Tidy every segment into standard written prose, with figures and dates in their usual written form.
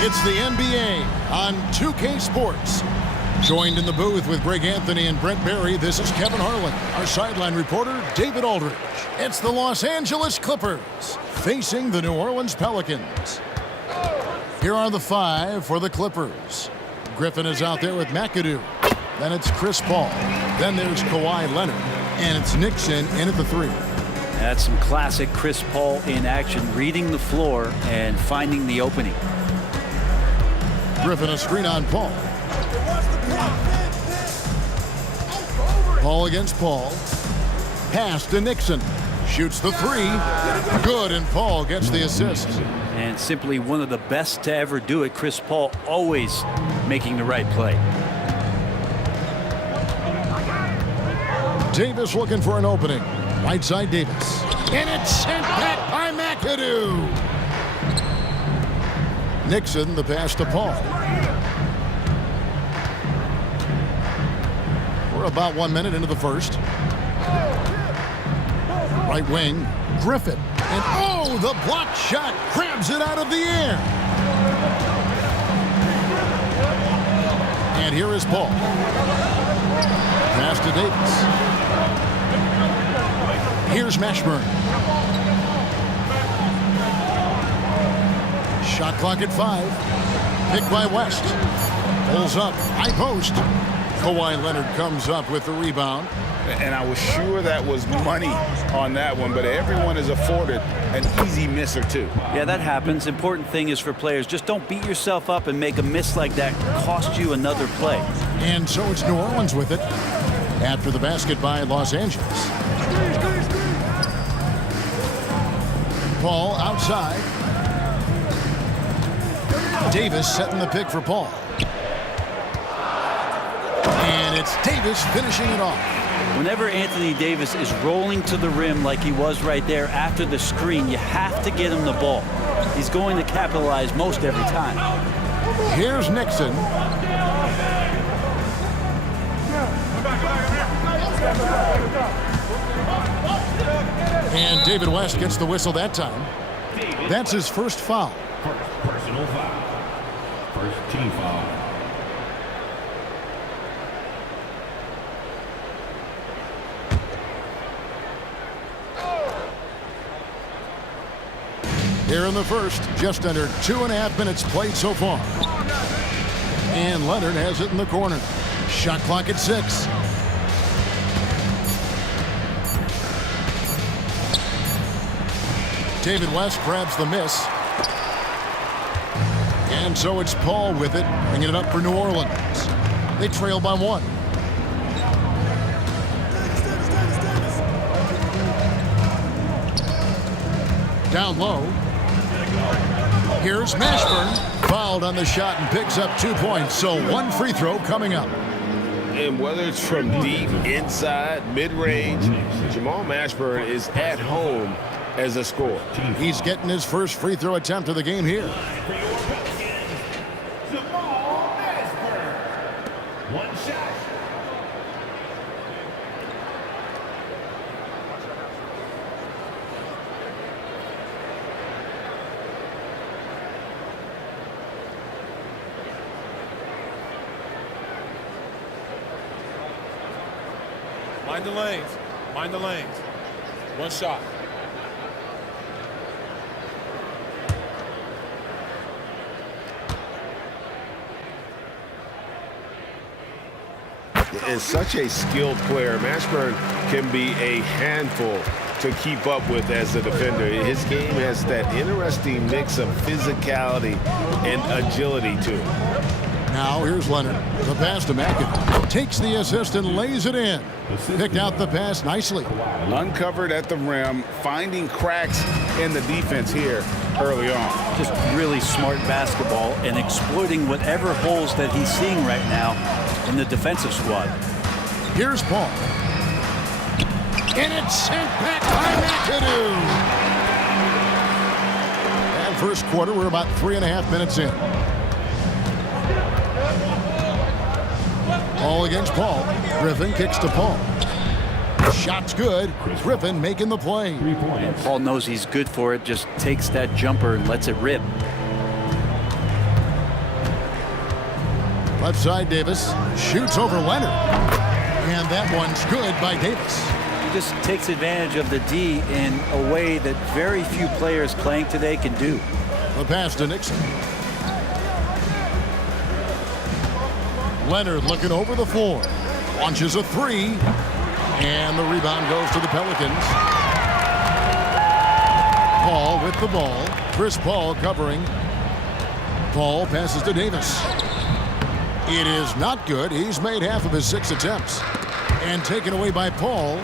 It's the NBA on 2K Sports. Joined in the booth with Greg Anthony and Brent Barry, this is Kevin Harlan. Our sideline reporter, David Aldridge. It's the Los Angeles Clippers facing the New Orleans Pelicans. Here are the five for the Clippers. Griffin is out there with McAdoo. Then it's Chris Paul. Then there's Kawhi Leonard. And it's Nixon in at the three. That's some classic Chris Paul in action, reading the floor and finding the opening. Griffin a screen on Paul. Paul against Paul. Pass to Nixon. Shoots the three. Good, and Paul gets the assist. And simply one of the best to ever do it. Chris Paul always making the right play. Davis looking for an opening. Right side Davis. And it's sent back by McAdoo. Nixon the pass to Paul. We're about 1 minute into the first. Right wing, Griffin. And oh, the block shot grabs it out of the air. And here is Paul. Pass to Davis. Here's Mashburn. Shot clock at 5. Picked by West. Pulls up. High post. Kawhi Leonard comes up with the rebound. And I was sure that was money on that one, but everyone is afforded an easy miss or two. Yeah, that happens. Important thing is for players, just don't beat yourself up and make a miss like that cost you another play. And so it's New Orleans with it after the basket by Los Angeles. Paul outside. Davis setting the pick for Paul. And it's Davis finishing it off. Whenever Anthony Davis is rolling to the rim like he was right there after the screen, you have to get him the ball. He's going to capitalize most every time. Here's Nixon. And David West gets the whistle that time. That's his first foul. Personal foul. First team foul. Here in the first, just under 2.5 minutes played so far. And Leonard has it in the corner. Shot clock at 6. David West grabs the miss. And so it's Paul with it, bringing it up for New Orleans. They trail by 1. Down low. Here's Mashburn. Fouled on the shot and picks up 2 points. So 1 free throw coming up. And whether it's from deep, inside, mid-range, Jamal Mashburn is at home as a scorer. He's getting his first free throw attempt of the game here. Jamal Mashburn. One shot. Mind the lanes. Mind the lanes. One shot. And such a skilled player. Mashburn can be a handful to keep up with as a defender. His game has that interesting mix of physicality and agility to it. Now here's Leonard. The pass to McAdoo. Takes the assist and lays it in. Picked out the pass nicely. Uncovered at the rim, finding cracks in the defense here early on. Just really smart basketball and exploiting whatever holes that he's seeing right now in the defensive squad. Here's Paul. And it's sent back by McAdoo. And first quarter, we're about 3.5 minutes in. All against Paul. Griffin kicks to Paul. Shot's good. Griffin making the play. And Paul knows he's good for it, just takes that jumper and lets it rip. Left side, Davis shoots over Leonard. And that one's good by Davis. He just takes advantage of the D in a way that very few players playing today can do. The pass to Nixon. Leonard looking over the floor. Launches a three. And the rebound goes to the Pelicans. Paul with the ball. Chris Paul covering. Paul passes to Davis. It is not good. He's made half of his 6 attempts. And taken away by Paul.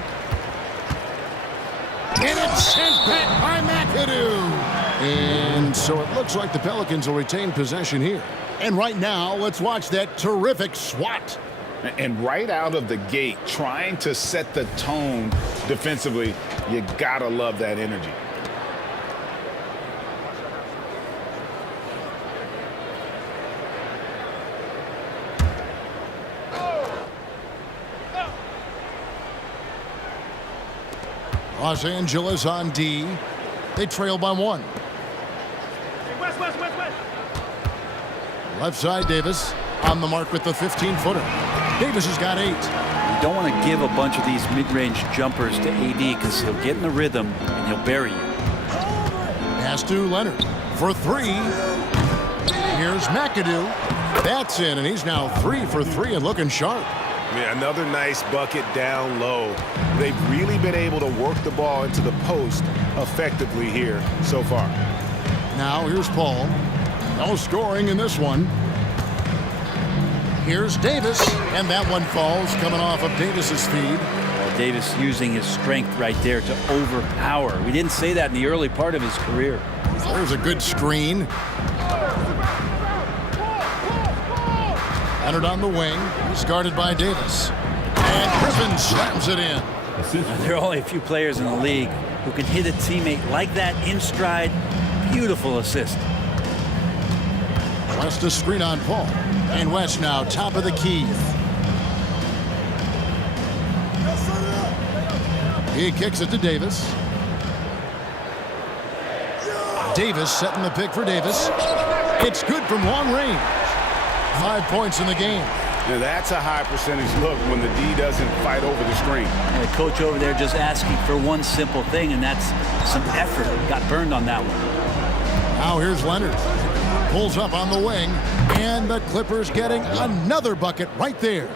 And it's sent back by McAdoo. And so it looks like the Pelicans will retain possession here. And right now, let's watch that terrific swat. And right out of the gate, trying to set the tone defensively, you gotta love that energy. Los Angeles on D. They trail by 1. West. Left side, Davis on the mark with the 15-footer. Davis has got 8. You don't want to give a bunch of these mid-range jumpers to AD because he'll get in the rhythm and he'll bury you. Pass to Leonard for 3. Here's McAdoo. That's in, and he's now 3 for 3 and looking sharp. Yeah, another nice bucket down low. They've really been able to work the ball into the post effectively here so far. Now here's Paul. No scoring in this one. Here's Davis, and that one falls coming off of Davis's feed. Davis using his strength right there to overpower. We didn't say that in the early part of his career. There's a good screen. Leonard on the wing. He's guarded by Davis. And Griffin slams it in. There are only a few players in the league who can hit a teammate like that in stride. Beautiful assist. West to screen on Paul. And West now top of the key. He kicks it to Davis. Davis setting the pick for Davis. It's good from long range. 5 points in the game. Now that's a high percentage look when the D doesn't fight over the screen. And the coach over there just asking for one simple thing, and that's some effort. Got burned on that one. Now here's Leonard. Pulls up on the wing, and the Clippers getting another bucket right there.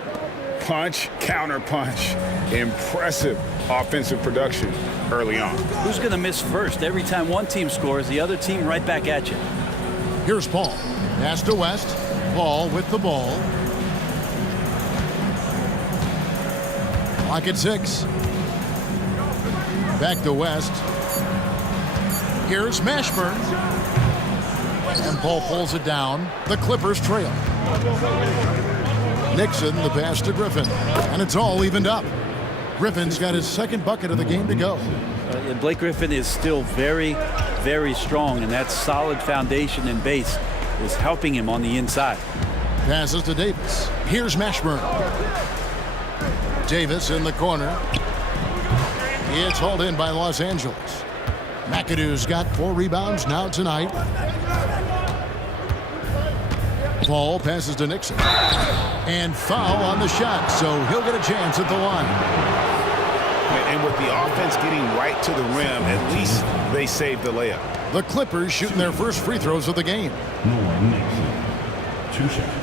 Punch, counter punch. Impressive offensive production early on. Who's going to miss first? Every time one team scores, the other team right back at you. Here's Paul. Pass to West. Paul with the ball. Clock at 6. Back to West. Here's Mashburn. And Paul pulls it down. The Clippers trail. Nixon, the pass to Griffin. And it's all evened up. Griffin's got his second bucket of the game to go. Blake Griffin is still very, very strong, and that solid foundation and base is helping him on the inside. Passes to Davis. Here's Mashburn. Davis in the corner. It's hauled in by Los Angeles. McAdoo's got 4 rebounds now tonight. Paul passes to Nixon. And foul on the shot, so he'll get a chance at the line. And with the offense getting right to the rim, at least they saved the layup. The Clippers shooting their first free throws of the game. Noah Nixon. 2 seconds.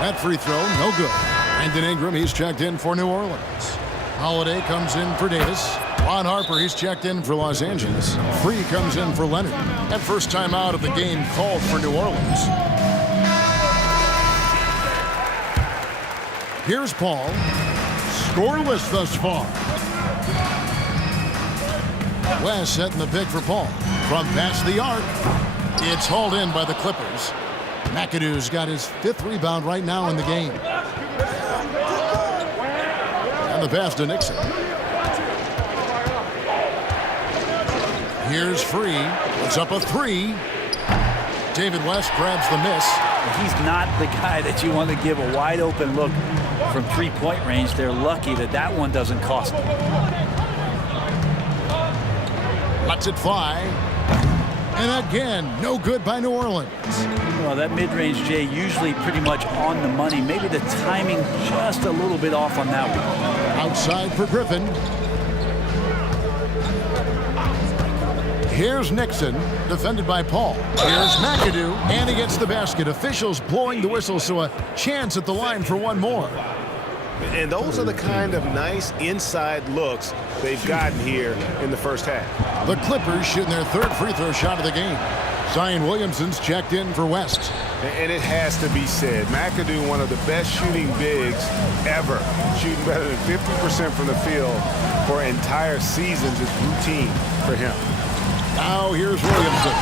That free throw, no good. Brandon Ingram, he's checked in for New Orleans. Holiday comes in for Davis. Ron Harper, he's checked in for Los Angeles. Free comes in for Leonard. That first time out of the game called for New Orleans. Here's Paul. Scoreless thus far. West setting the pick for Paul. From past the arc. It's hauled in by the Clippers. McAdoo's got his 5th rebound right now in the game. And the pass to Nixon. Here's Free. It's up a 3. David West grabs the miss. He's not the guy that you want to give a wide open look from 3-point range. They're lucky that that one doesn't cost them. Lets it fly. And again, no good by New Orleans. Well, that mid-range, Jay, usually pretty much on the money. Maybe the timing just a little bit off on that one. Outside for Griffin. Here's Nixon, defended by Paul. Here's McAdoo, and he gets the basket. Officials blowing the whistle, so a chance at the line for one more. And those are the kind of nice inside looks they've gotten here in the first half. The Clippers shooting their third free throw shot of the game. Zion Williamson's checked in for West. And it has to be said, McAdoo, one of the best shooting bigs ever. Shooting better than 50% from the field for entire seasons is routine for him. Now here's Williamson.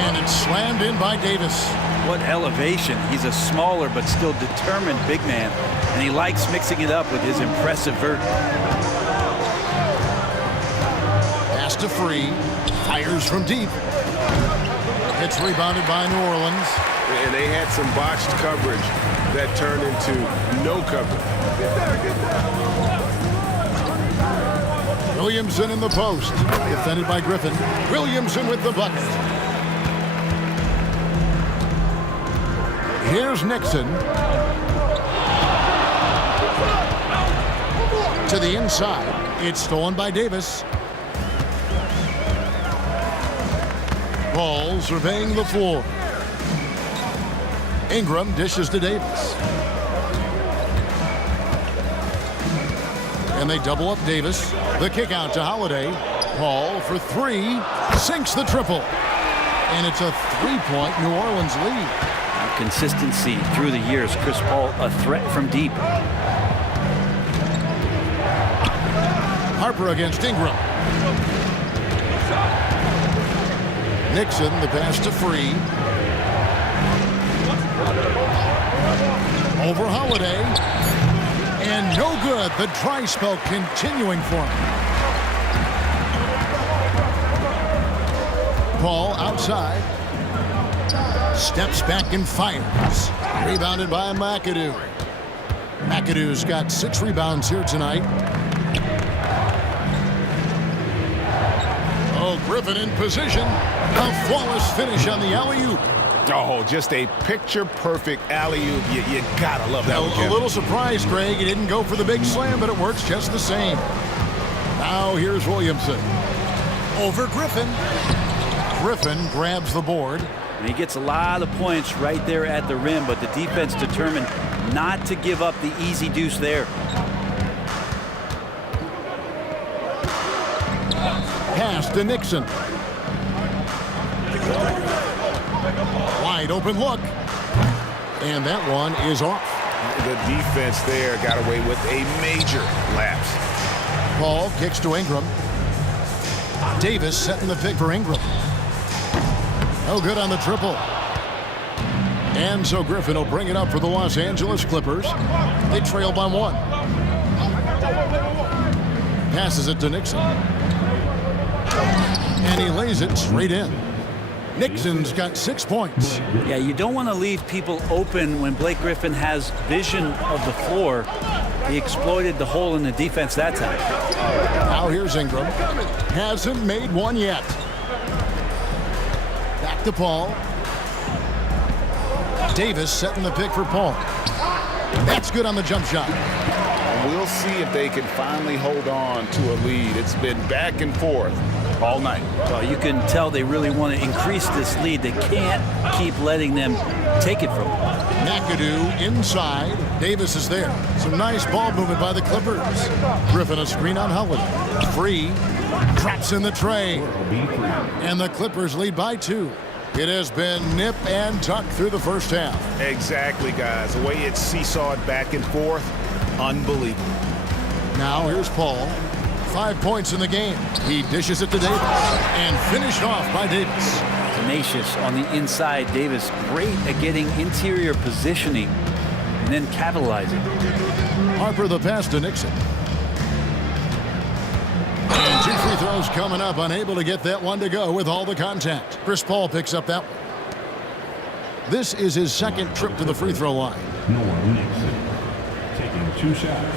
And it's slammed in by Davis. What elevation. He's a smaller but still determined big man. And he likes mixing it up with his impressive vert. Pass to Free. Fires from deep. It's rebounded by New Orleans. And they had some botched coverage that turned into no coverage. Williamson in the post. Defended by Griffin. Williamson with the bucket. Here's Nixon. To the inside. It's stolen by Davis. Ball surveying the floor. Ingram dishes to Davis. And they double up Davis. The kick out to Holiday. Paul for three. Sinks the triple. And it's a three-point New Orleans lead. Consistency through the years. Chris Paul, a threat from deep. Harper against Ingram. Nixon, the pass to Free. Over Holiday. And no good. The dry spell continuing for him. Paul outside. Steps back and fires. Rebounded by McAdoo. McAdoo's got 6 rebounds here tonight. Oh, Griffin in position. A flawless finish on the alley-oop. Oh, just a picture-perfect alley-oop. You gotta love that one, A Kevin. little surprised, Greg. He didn't go for the big slam, but it works just the same. Now here's Williamson. Over Griffin. Griffin grabs the board. And he gets a lot of points right there at the rim, but the defense determined not to give up the easy deuce there. Pass to Nixon. Wide open look. And that one is off. The defense there got away with a major lapse. Paul kicks to Ingram. Davis setting the pick for Ingram. No good on the triple. And so Griffin will bring it up for the Los Angeles Clippers. They trail by 1. Passes it to Nixon. And he lays it straight in. Nixon's got 6 points. Yeah, you don't want to leave people open when Blake Griffin has vision of the floor. He exploited the hole in the defense that time. Now here's Ingram. Hasn't made one yet. Back to Paul. Davis setting the pick for Paul. That's good on the jump shot. We'll see if they can finally hold on to a lead. It's been back and forth all night. Well, you can tell they really want to increase this lead. They can't keep letting them take it from them. McAdoo inside. Davis is there. Some nice ball movement by the Clippers. Griffin a screen on Howard. Free. Drops in the tray. And the Clippers lead by 2. It has been nip and tuck through the first half. Exactly, guys. The way it's seesawed back and forth, unbelievable. Now here's Paul. 5 points in the game. He dishes it to Davis. And finished off by Davis. Tenacious on the inside. Davis great at getting interior positioning and then capitalizing. Harper the pass to Nixon. And 2 free throws coming up. Unable to get that one to go with all the contact. Chris Paul picks up that one. This is his second trip to the free throw line. Noah Nixon taking 2 shots.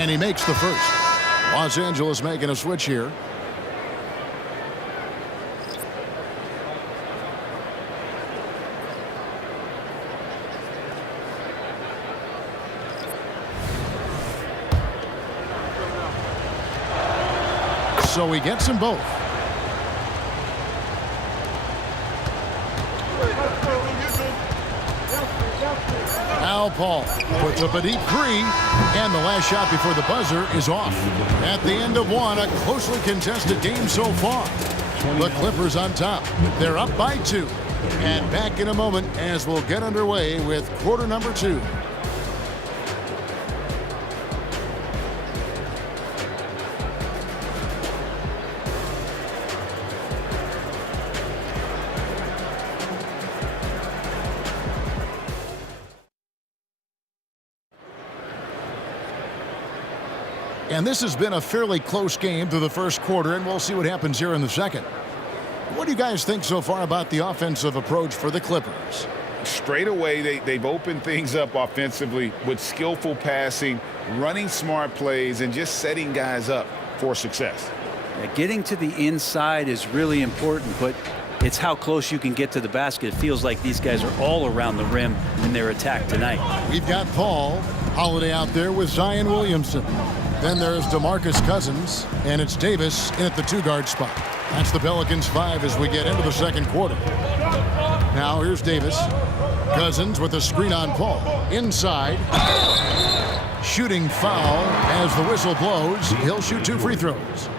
And he makes the first. Los Angeles making a switch here. So he gets them both. Al Paul puts up a deep three, and the last shot before the buzzer is off. At the end of one, a closely contested game so far. The Clippers on top. They're up by 2. And back in a moment as we'll get underway with quarter number 2. And this has been a fairly close game through the first quarter, and we'll see what happens here in the second. What do you guys think so far about the offensive approach for the Clippers? Straight away, they've opened things up offensively with skillful passing, running smart plays, and just setting guys up for success. Yeah, getting to the inside is really important, but it's how close you can get to the basket. It feels like these guys are all around the rim in their attack tonight. We've got Paul Holiday out there with Zion Williamson. Then there's DeMarcus Cousins, and it's Davis in at the 2-guard spot. That's the Pelicans 5 as we get into the second quarter. Now here's Davis. Cousins with a screen on Paul. Inside. Shooting foul as the whistle blows. He'll shoot 2 free throws.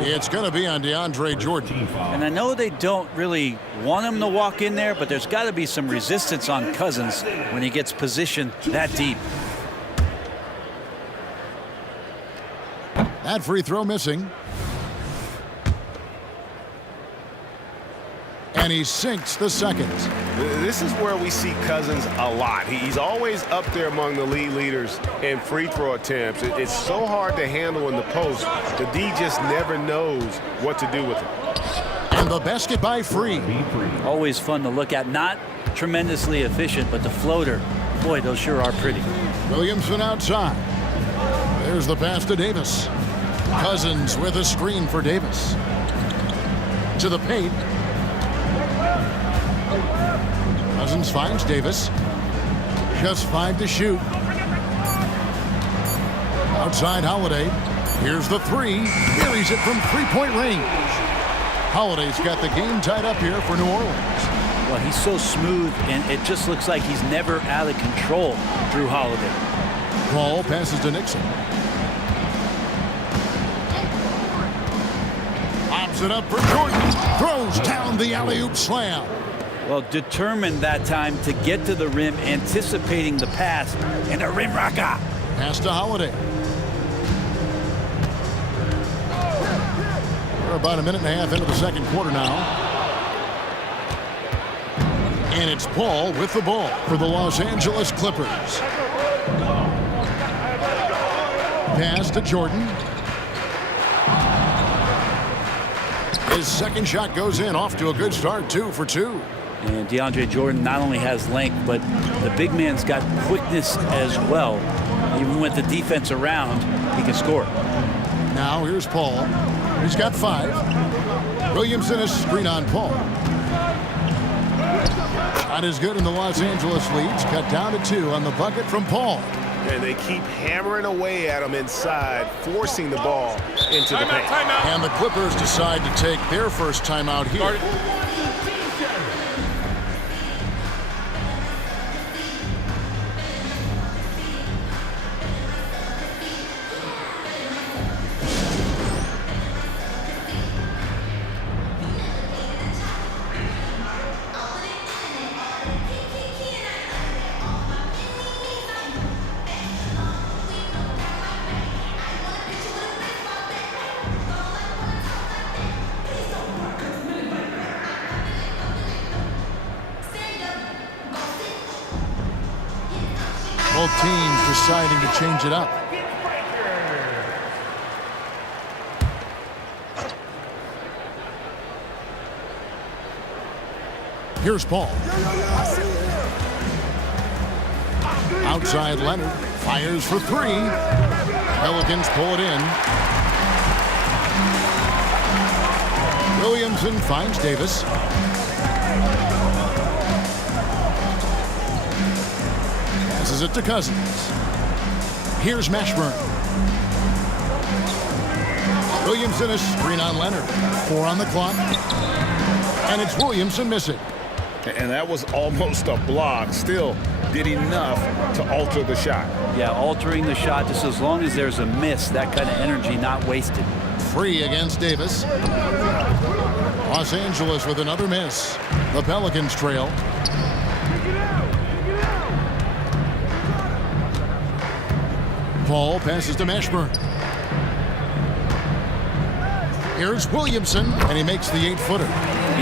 It's going to be on DeAndre Jordan. And I know they don't really want him to walk in there, but there's got to be some resistance on Cousins when he gets positioned that deep. That free throw missing. And he sinks the second. This is where we see Cousins a lot. He's always up there among the league leaders in free throw attempts. It's so hard to handle in the post. The D just never knows what to do with him. And the basket by Free. Always fun to look at. Not tremendously efficient, but the floater, boy, those sure are pretty. Williamson outside. There's the pass to Davis. Cousins with a screen for Davis. To the paint. Cousins finds Davis. Just 5 to shoot. Outside Holiday. Here's the 3. Buries it from 3-point range. Holiday's got the game tied up here for New Orleans. Well, he's so smooth, and it just looks like he's never out of control, Drew Holiday. Paul passes to Nixon. Lobs it up for Jordan. Throws down the alley-oop slam. Well, determined that time to get to the rim, anticipating the pass, and a rim rocker. Pass to Holiday. We're about a minute and a half into the second quarter now. And it's Paul with the ball for the Los Angeles Clippers. Pass to Jordan. His second shot goes in, off to a good start, 2 for 2. And DeAndre Jordan not only has length, but the big man's got quickness as well. Even with the defense around, he can score. Now here's Paul. He's got 5. Williamson is screen on Paul. Shot is good, and the Los Angeles leads cut down to 2 on the bucket from Paul. And they keep hammering away at him inside, forcing the ball into the paint. And the Clippers decide to take their first timeout here. Both teams deciding to change it up. Here's Paul. Outside Leonard Fires for three. Pelicans pull it in. Williamson finds Davis. Passes it to Cousins. Here's Mashburn. Williamson a screen on Leonard. 4 on the clock. And it's Williamson missing. And that was almost a block. Still did enough to alter the shot. Yeah, altering the shot just as long as there's a miss, that kind of energy not wasted. Free against Davis. Los Angeles with another miss. The Pelicans trail. Paul passes to Mashburn. Here's Williamson, and he makes the 8-footer.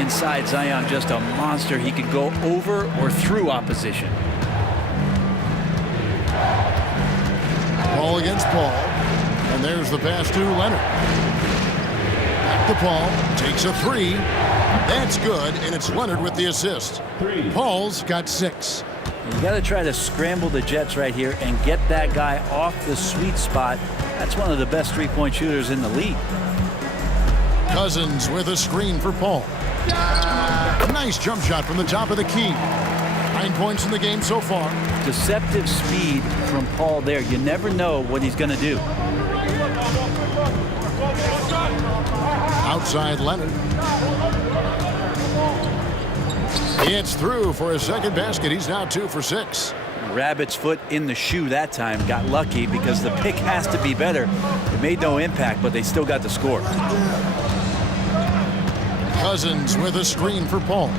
Inside Zion, just a monster. He could go over or through opposition. Paul against Paul. And there's the pass to Leonard. Back to Paul. Takes a 3. That's good, and it's Leonard with the assist. Paul's got 6. You got to try to scramble the Jets right here and get that guy off the sweet spot. That's one of the best three-point shooters in the league. Cousins with a screen for Paul. Nice jump shot from the top of the key. 9 points in the game so far. Deceptive speed from Paul there. You never know what he's going to do. Outside Leonard. It's through for his second basket. He's now 2 for 6. Rabbit's foot in the shoe that time. Got lucky because the pick has to be better. It made no impact, but they still got the score. Cousins with a screen for Paul.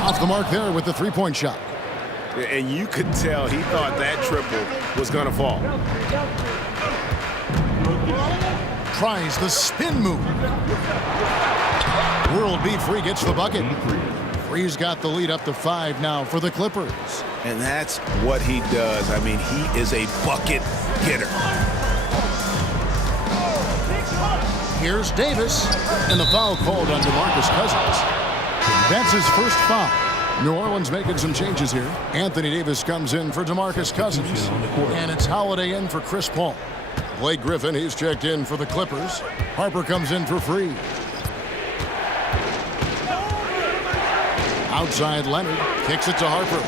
Off the mark there with the three-point shot. And you could tell he thought that triple was going to fall. Tries the spin move. World beat Free gets the bucket. Free's got the lead up to 5 now for the Clippers. And that's what he does. I mean, he is a bucket getter. Here's Davis, and the foul called on DeMarcus Cousins. That's his first foul. New Orleans making some changes here. Anthony Davis comes in for DeMarcus Cousins, and it's Holiday in for Chris Paul. Blake Griffin, he's checked in for the Clippers. Harper comes in for Free. Outside Leonard, kicks it to Harper.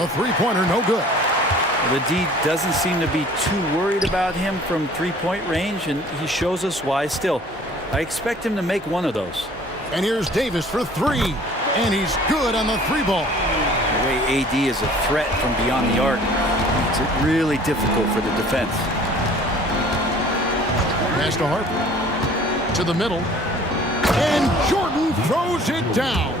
The three-pointer, no good. The D doesn't seem to be too worried about him from three-point range, and he shows us why. Still, I expect him to make one of those. And here's Davis for 3, and he's good on the 3-ball. The way AD is a threat from beyond the arc, it's really difficult for the defense. Pass to Harper. To the middle. And Jordan throws it down.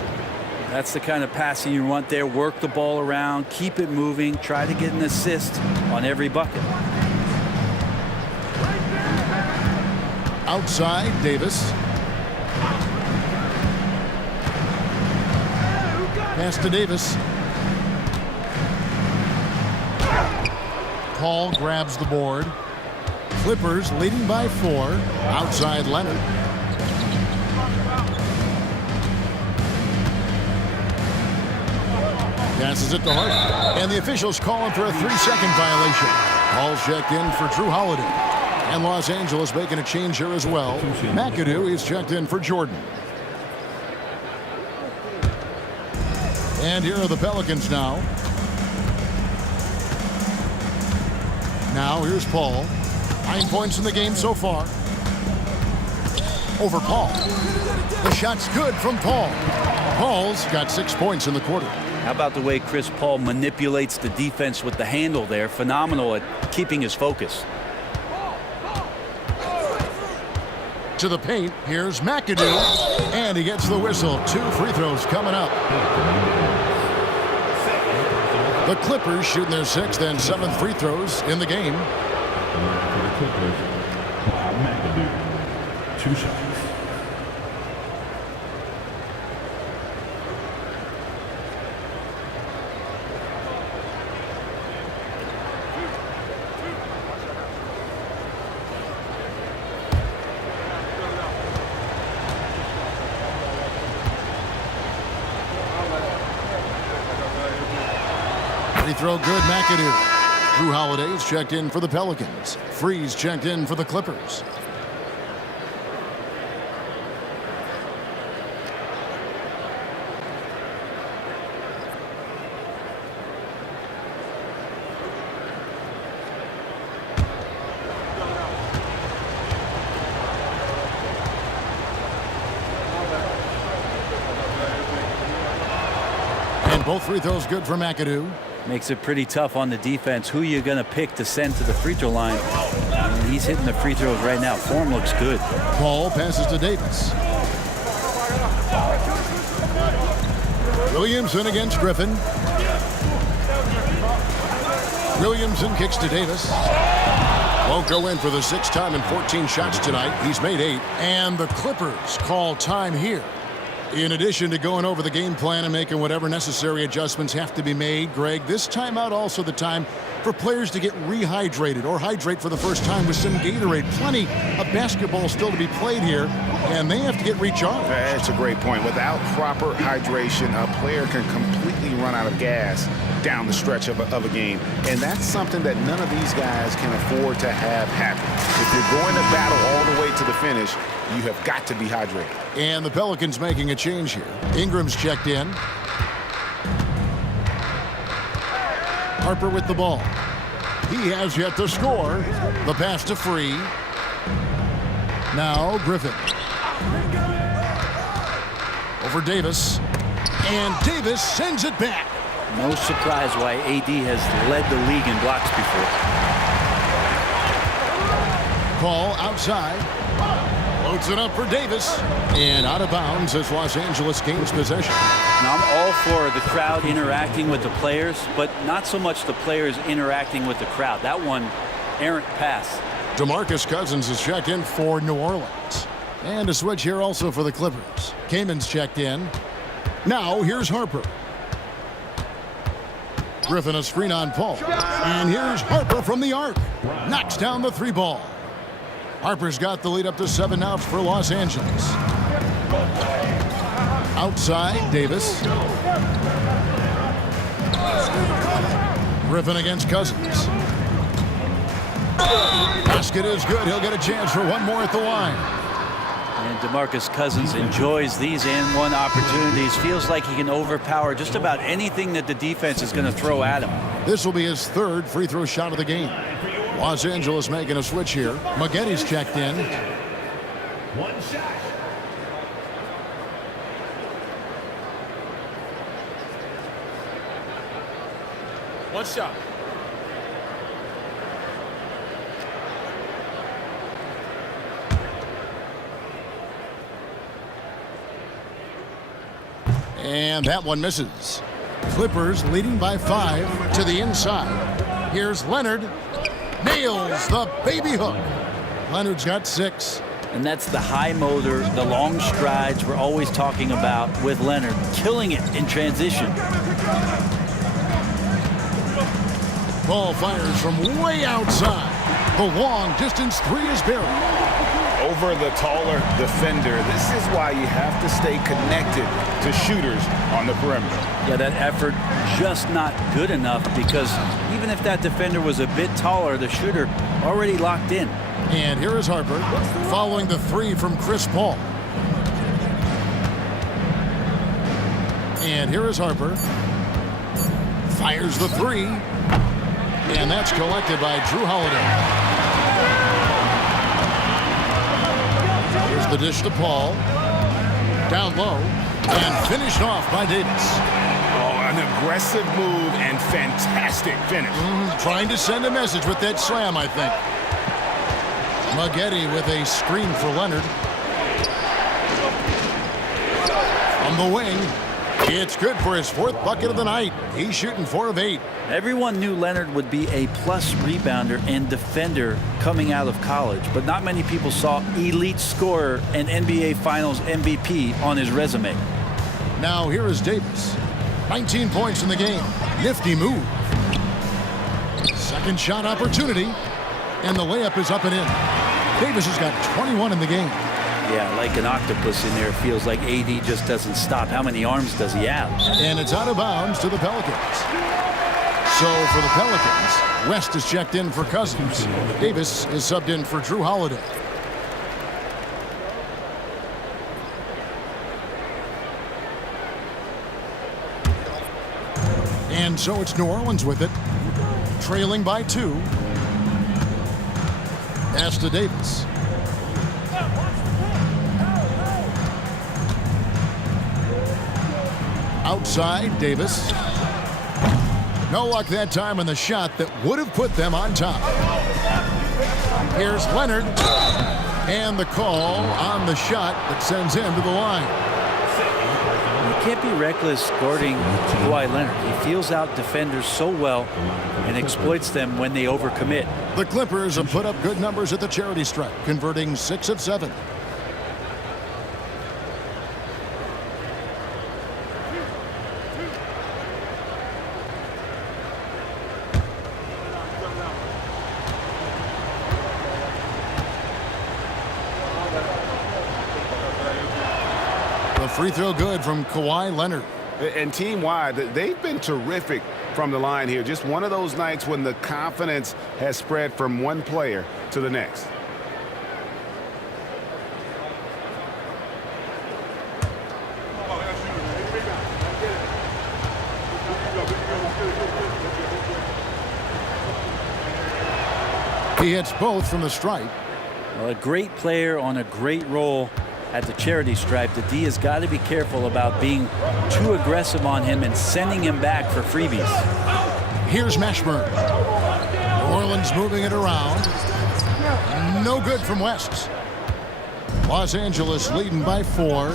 That's the kind of passing you want there. Work the ball around, keep it moving, try to get an assist on every bucket. Outside, Davis. Pass to Davis. Paul grabs the board. Clippers leading by 4. Outside Leonard. Passes it to Hart. And the officials call him for a 3-second violation. Paul's checked in for Drew Holiday. And Los Angeles making a change here as well. McAdoo is checked in for Jordan. And here are the Pelicans now. Now here's Paul. 9 points in the game so far. Over Paul. The shot's good from Paul. Paul's got 6 points in the quarter. How about the way Chris Paul manipulates the defense with the handle there? Phenomenal at keeping his focus. To the paint, here's McAdoo. And he gets the whistle. 2 free throws coming up. The Clippers shooting their 6th and 7th free throws in the game. For the Clippers, McAdoo, 2 shots. Free throw good, McAdoo. Drew Holiday's checked in for the Pelicans. Freeze checked in for the Clippers. And both free throws good for McAdoo. Makes it pretty tough on the defense. Who you're going to pick to send to the free throw line. And he's hitting the free throws right now. Form looks good. Paul passes to Davis. Williamson against Griffin. Williamson kicks to Davis. Won't go in for the 6th time in 14 shots tonight. He's made 8. And the Clippers call time here. In addition to going over the game plan and making whatever necessary adjustments have to be made, Greg, this timeout also the time for players to get rehydrated or hydrate for the first time with some Gatorade. Plenty of basketball still to be played here, and they have to get recharged. That's a great point. Without proper hydration, a player can completely run out of gas down the stretch of a game. And that's something that none of these guys can afford to have happen. If you're going to battle all the way to the finish, you have got to be hydrated. And the Pelicans making a change here. Ingram's checked in. Harper with the ball. He has yet to score. The pass to Free. Now Griffin. Over Davis. And Davis sends it back. No surprise why AD has led the league in blocks before. Call outside. Loads it up for Davis. And out of bounds as Los Angeles gains possession. Now, I'm all for the crowd interacting with the players, but not so much the players interacting with the crowd. That one, errant pass. DeMarcus Cousins is checked in for New Orleans. And a switch here also for the Clippers. Kaman's checked in. Now here's Harper. Griffin a screen on Paul. And here's Harper from the arc. Knocks down the 3 ball. Harper's got the lead up to 7 outs for Los Angeles. Outside, Davis. Griffin against Cousins. Basket is good. He'll get a chance for one more at the line. And DeMarcus Cousins enjoys these and one opportunities. Feels like he can overpower just about anything that the defense is going to throw at him. This will be his 3rd free throw shot of the game. Los Angeles making a switch here. Maggetti's checked in. One shot. One shot. And that one misses. Clippers leading by 5 to the inside. Here's Leonard. Nails the baby hook. Leonard's got 6. And that's the high motor, the long strides we're always talking about with Leonard. Killing it in transition. Ball fires from way outside. The long distance 3 is buried. Over the taller defender. This is why you have to stay connected to shooters on the perimeter. Yeah, that effort just not good enough because even if that defender was a bit taller, the shooter already locked in. And here is Harper following the 3 from Chris Paul. And here is Harper. Fires the 3. And that's collected by Drew Holiday. Here's the dish to Paul. Down low. And finished off by Davis. Oh, an aggressive move and fantastic finish. Trying to send a message with that slam, I think. Maggetti with a screen for Leonard. From the wing. It's good for his 4th bucket of the night. He's shooting 4 of 8. Everyone knew Leonard would be a plus rebounder and defender coming out of college, but not many people saw elite scorer and NBA Finals MVP on his resume. Now here is Davis. 19 points in the game. Nifty move. Second shot opportunity. And the layup is up and in. Davis has got 21 in the game. Yeah, like an octopus in there. It feels like AD just doesn't stop. How many arms does he have? And it's out of bounds to the Pelicans. So for the Pelicans, West is checked in for Cousins. Davis is subbed in for Drew Holiday. And so it's New Orleans with it, trailing by 2. Pass to Davis. Outside, Davis. No luck that time on the shot that would have put them on top. Here's Leonard. And the call on the shot that sends him to the line. You can't be reckless guarding Kawhi Leonard. He feels out defenders so well and exploits them when they overcommit. The Clippers have put up good numbers at the charity stripe, converting 6 of 7. The free throw good from Kawhi Leonard. And team-wide, they've been terrific from the line here. Just one of those nights when the confidence has spread from one player to the next. He hits both from the stripe. Well, a great player on a great role at the charity stripe. The D has got to be careful about being too aggressive on him and sending him back for freebies. Here's Mashburn. New Orleans moving it around. No good from West. Los Angeles leading by 4.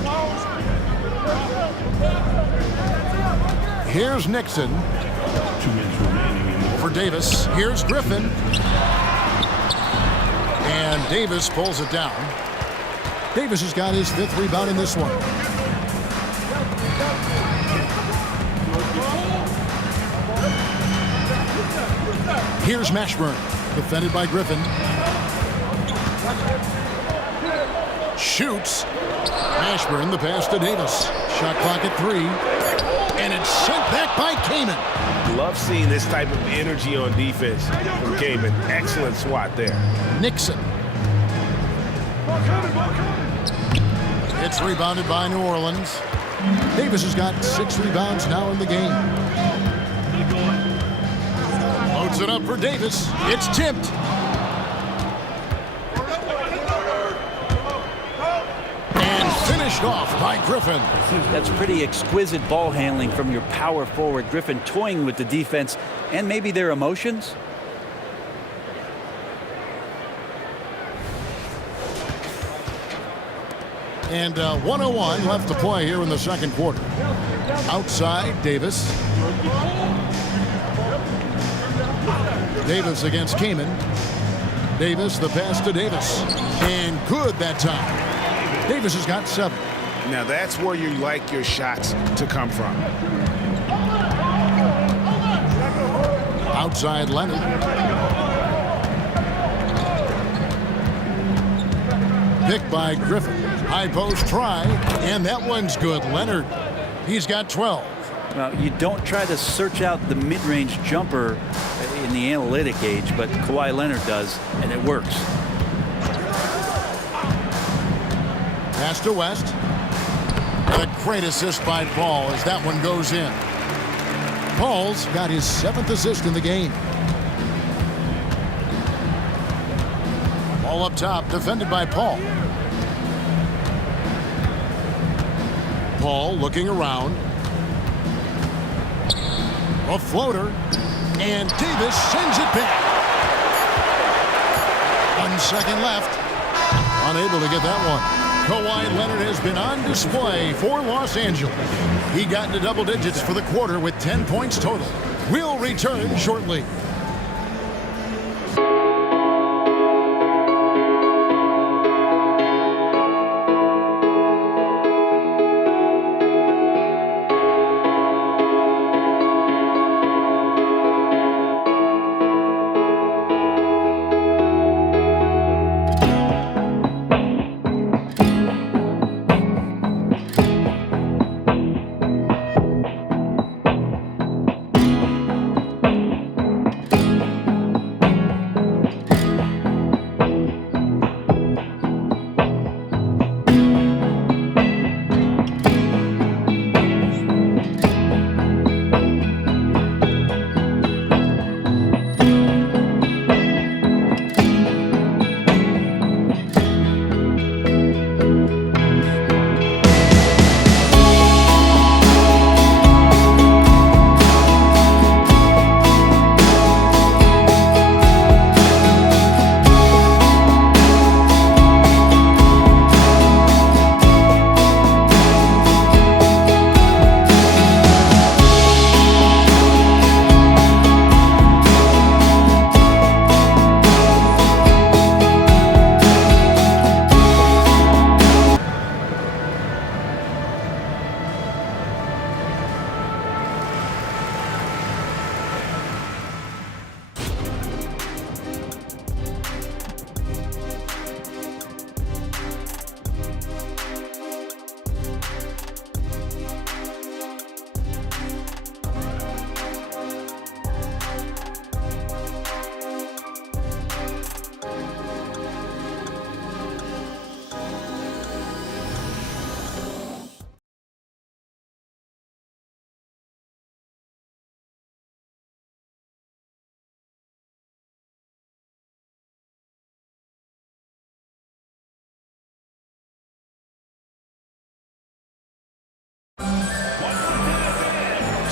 Here's Nixon. 2 minutes remaining. For Davis. Here's Griffin. And Davis pulls it down. Davis has got his 5th rebound in this one. Here's Mashburn, defended by Griffin. Shoots. Mashburn, the pass to Davis. Shot clock at 3. And it's sent back by Kaman. Love seeing this type of energy on defense from Kaman. Excellent swat there. Nixon. It's rebounded by New Orleans. Davis has got 6 rebounds now in the game. Loads it up for Davis. It's tipped. And finished off by Griffin. That's pretty exquisite ball handling from your power forward. Griffin toying with the defense and maybe their emotions. And 101 left to play here in the second quarter. Outside, Davis. Davis against Kaman. Davis, the pass to Davis. And good that time. Davis has got 7. Now that's where you like your shots to come from. Outside, Leonard. Picked by Griffin. High post try, and that one's good. Leonard, he's got 12. Well, you don't try to search out the mid-range jumper in the analytic age, but Kawhi Leonard does, and it works. Pass to West. And a great assist by Paul as that one goes in. Paul's got his 7th assist in the game. Ball up top, defended by Paul. Paul looking around. A floater. And Davis sends it back. 1 second left. Unable to get that one. Kawhi Leonard has been on display for Los Angeles. He got into double digits for the quarter with 10 points total. We'll return shortly.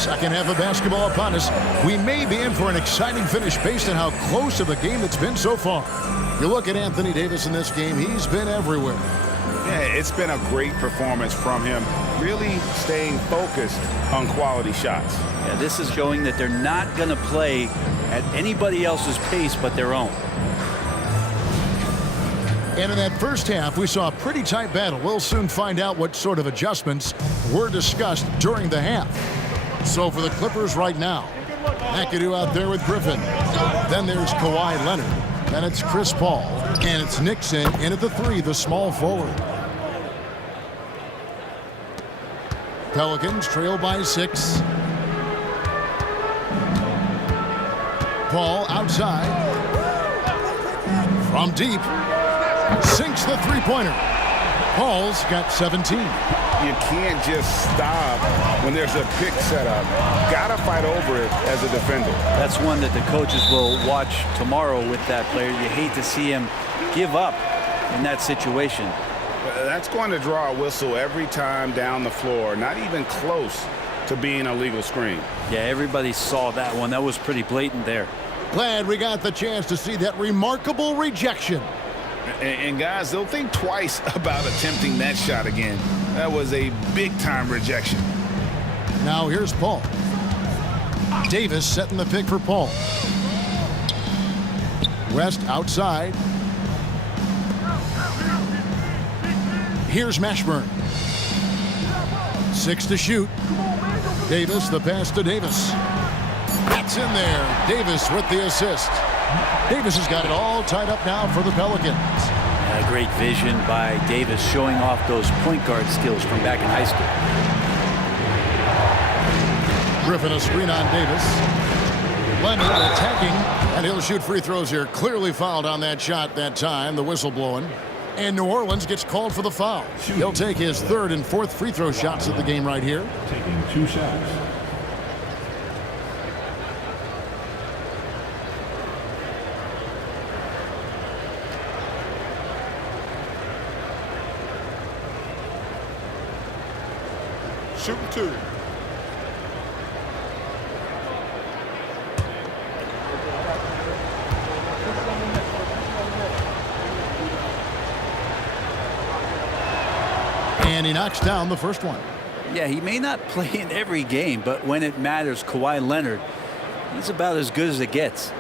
Second half of basketball upon us. We may be in for an exciting finish based on how close of a game it's been so far. You look at Anthony Davis in this game, he's been everywhere. Yeah, it's been a great performance from him, really staying focused on quality shots. Yeah, this is showing that they're not going to play at anybody else's pace but their own. And in that first half, we saw a pretty tight battle. We'll soon find out what sort of adjustments were discussed during the half. So for the Clippers right now, McAdoo out there with Griffin. Then there's Kawhi Leonard. Then it's Chris Paul. And it's Nixon in at the 3, the small forward. Pelicans trail by 6. Paul outside. From deep. Sinks the three-pointer. Paul's got 17. You can't just stop when there's a pick set up. Gotta fight over it as a defender. That's one that the coaches will watch tomorrow with that player. You hate to see him give up in that situation. That's going to draw a whistle every time down the floor. Not even close to being a legal screen. Yeah, everybody saw that one. That was pretty blatant there. Glad we got the chance to see that remarkable rejection. And guys, they'll think twice about attempting that shot again. That was a big-time rejection. Now here's Paul. Davis setting the pick for Paul. West outside. Here's Mashburn. 6 to shoot. Davis, the pass to Davis. That's in there. Davis with the assist. Davis has got it all tied up now for the Pelicans. A great vision by Davis, showing off those point guard skills from back in high school. Griffin a screen on Davis. Leonard attacking, and he'll shoot free throws here. Clearly fouled on that shot that time, the whistle blowing. And New Orleans gets called for the foul. He'll take his 3rd and 4th free throw shots of the game right here. Taking 2 shots. Shooting 2. And he knocks down the first one. Yeah, he may not play in every game, but when it matters, Kawhi Leonard, he's about as good as it gets.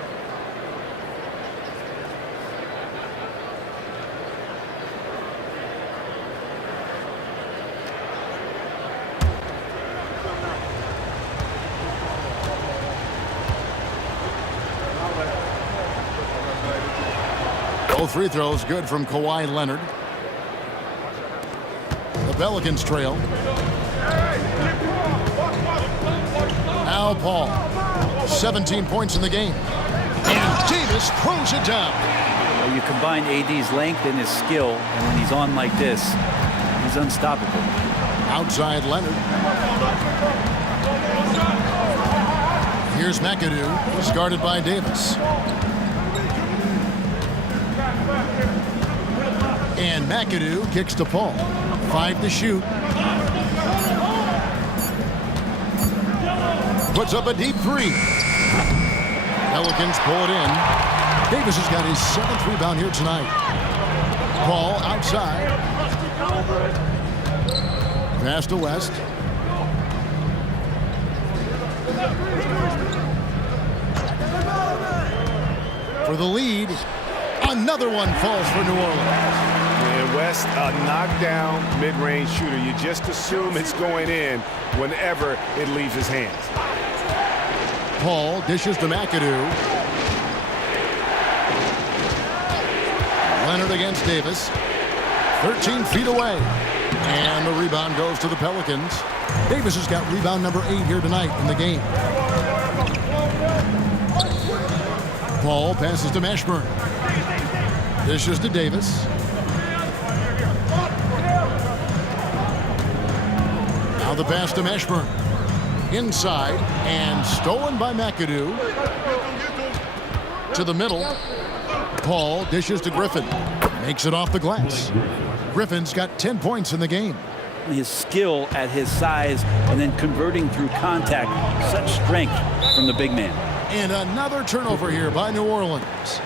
Both free throws good from Kawhi Leonard. The Pelicans trail. Now Paul. 17 points in the game. And Davis throws it down. You combine AD's length and his skill, and when he's on like this, he's unstoppable. Outside Leonard. Here's McAdoo. He's guarded by Davis. And McAdoo kicks to Paul. 5 to shoot. Puts up a deep 3. Pelicans pull it in. Davis has got his 7th rebound here tonight. Paul outside. Pass to West. For the lead. Another one falls for New Orleans. And West, a knockdown mid-range shooter. You just assume it's going in whenever it leaves his hands. Paul dishes to McAdoo. Leonard against Davis. 13 feet away. And the rebound goes to the Pelicans. Davis has got rebound number 8 here tonight in the game. Paul passes to Mashburn. Dishes to Davis. Now the pass to Mashburn. Inside and stolen by McAdoo. To the middle. Paul dishes to Griffin. Makes it off the glass. Griffin's got 10 points in the game. his skill at his size and then converting through contact. Such strength from the big man. And another turnover here by New Orleans.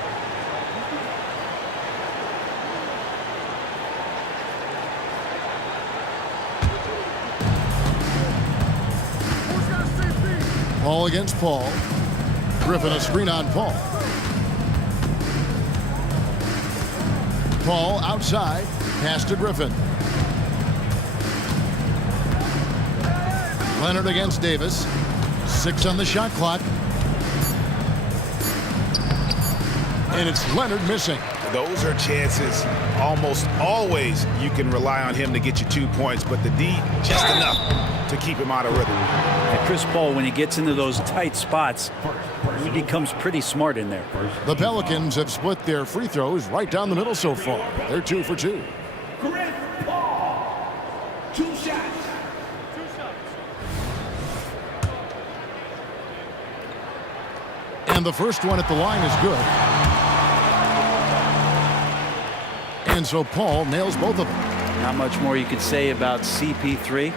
Paul against Paul. Griffin a screen on Paul. Paul outside. Pass to Griffin. Leonard against Davis. 6 on the shot clock. And it's Leonard missing. Those are chances almost always you can rely on him to get you 2 points, but the D just enough to keep him out of rhythm. And Chris Paul, when he gets into those tight spots, he becomes pretty smart in there. The Pelicans have split their free throws right down the middle so far. They're 2 for 2. Chris Paul. 2 shots. And the first one at the line is good. And so Paul nails both of them. Not much more you could say about CP3.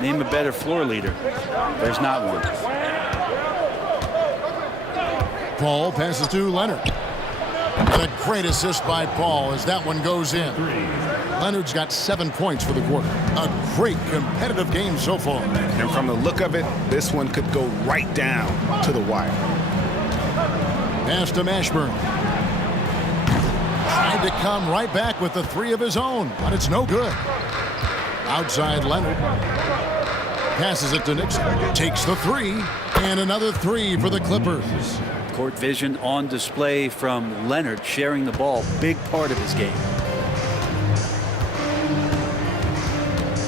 Name a better floor leader. There's not one. Paul passes to Leonard. And a great assist by Paul as that one goes in. Leonard's got 7 points for the quarter. A great competitive game so far. And from the look of it, this one could go right down to the wire. Pass to Mashburn. Tried to come right back with the 3 of his own, but it's no good. Outside Leonard. Passes it to Nixon. Takes the 3, and another 3 for the Clippers. Court vision on display from Leonard, sharing the ball. Big part of his game.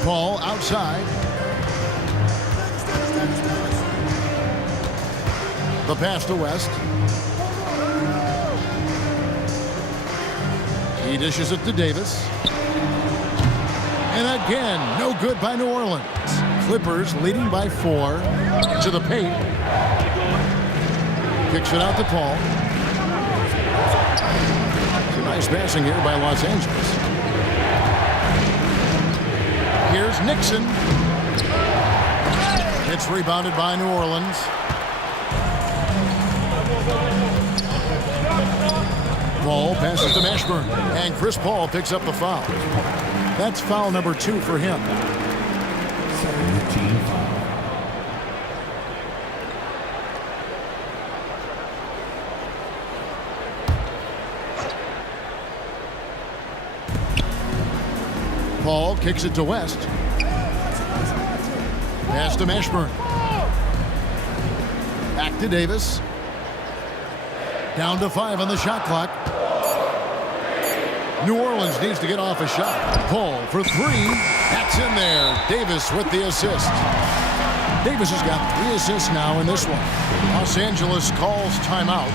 Paul outside. The pass to West. He dishes it to Davis. And again, no good by New Orleans. Clippers leading by 4 to the paint. Kicks it out to Paul. Some nice passing here by Los Angeles. Here's Nixon. It's rebounded by New Orleans. Paul passes to Mashburn, and Chris Paul picks up the foul. That's foul number 2 for him. 17 foul. Paul kicks it to West. Pass to Mashburn. Back to Davis. Down to 5 on the shot clock. New Orleans needs to get off a shot. Paul for 3. That's in there. Davis with the assist. Davis has got 3 assists now in this one. Los Angeles calls timeout.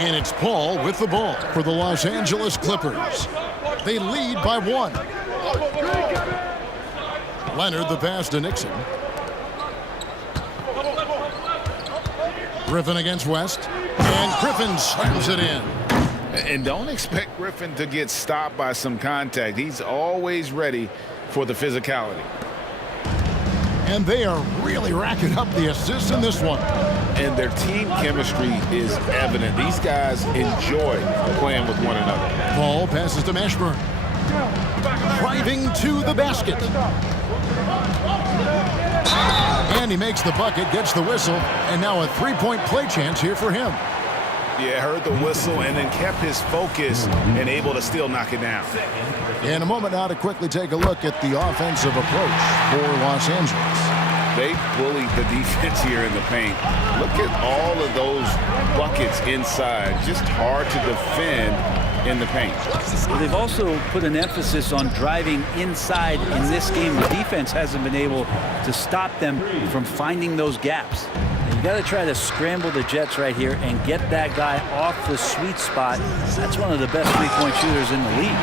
And it's Paul with the ball for the Los Angeles Clippers. They lead by 1. Leonard the pass to Nixon. Griffin against West. And Griffin slams it in. And don't expect Griffin to get stopped by some contact. He's always ready for the physicality. And they are really racking up the assists in this one. And their team chemistry is evident. These guys enjoy playing with one another. Paul passes to Mashburn. Driving to the basket. And he makes the bucket, gets the whistle, and now a three-point play chance here for him. Yeah, heard the whistle and then kept his focus and able to still knock it down. In a moment now to quickly take a look at the offensive approach for Los Angeles. They bullied the defense here in the paint. Look at all of those buckets inside. Just hard to defend in the paint. They've also put an emphasis on driving inside in this game. The defense hasn't been able to stop them from finding those gaps. You got to try to scramble the Jets right here and get that guy off the sweet spot. That's one of the best three-point shooters in the league.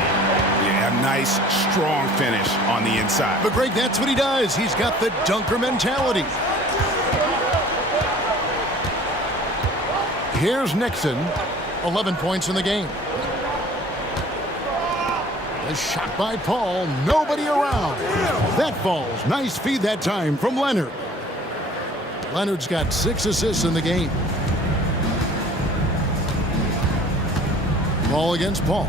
Yeah, nice, strong finish on the inside. But Greg, that's what he does. He's got the dunker mentality. Here's Nixon, 11 points in the game. A shot by Paul, nobody around. That falls. Nice feed that time from Leonard. Leonard's got 6 assists in the game. Ball against Paul.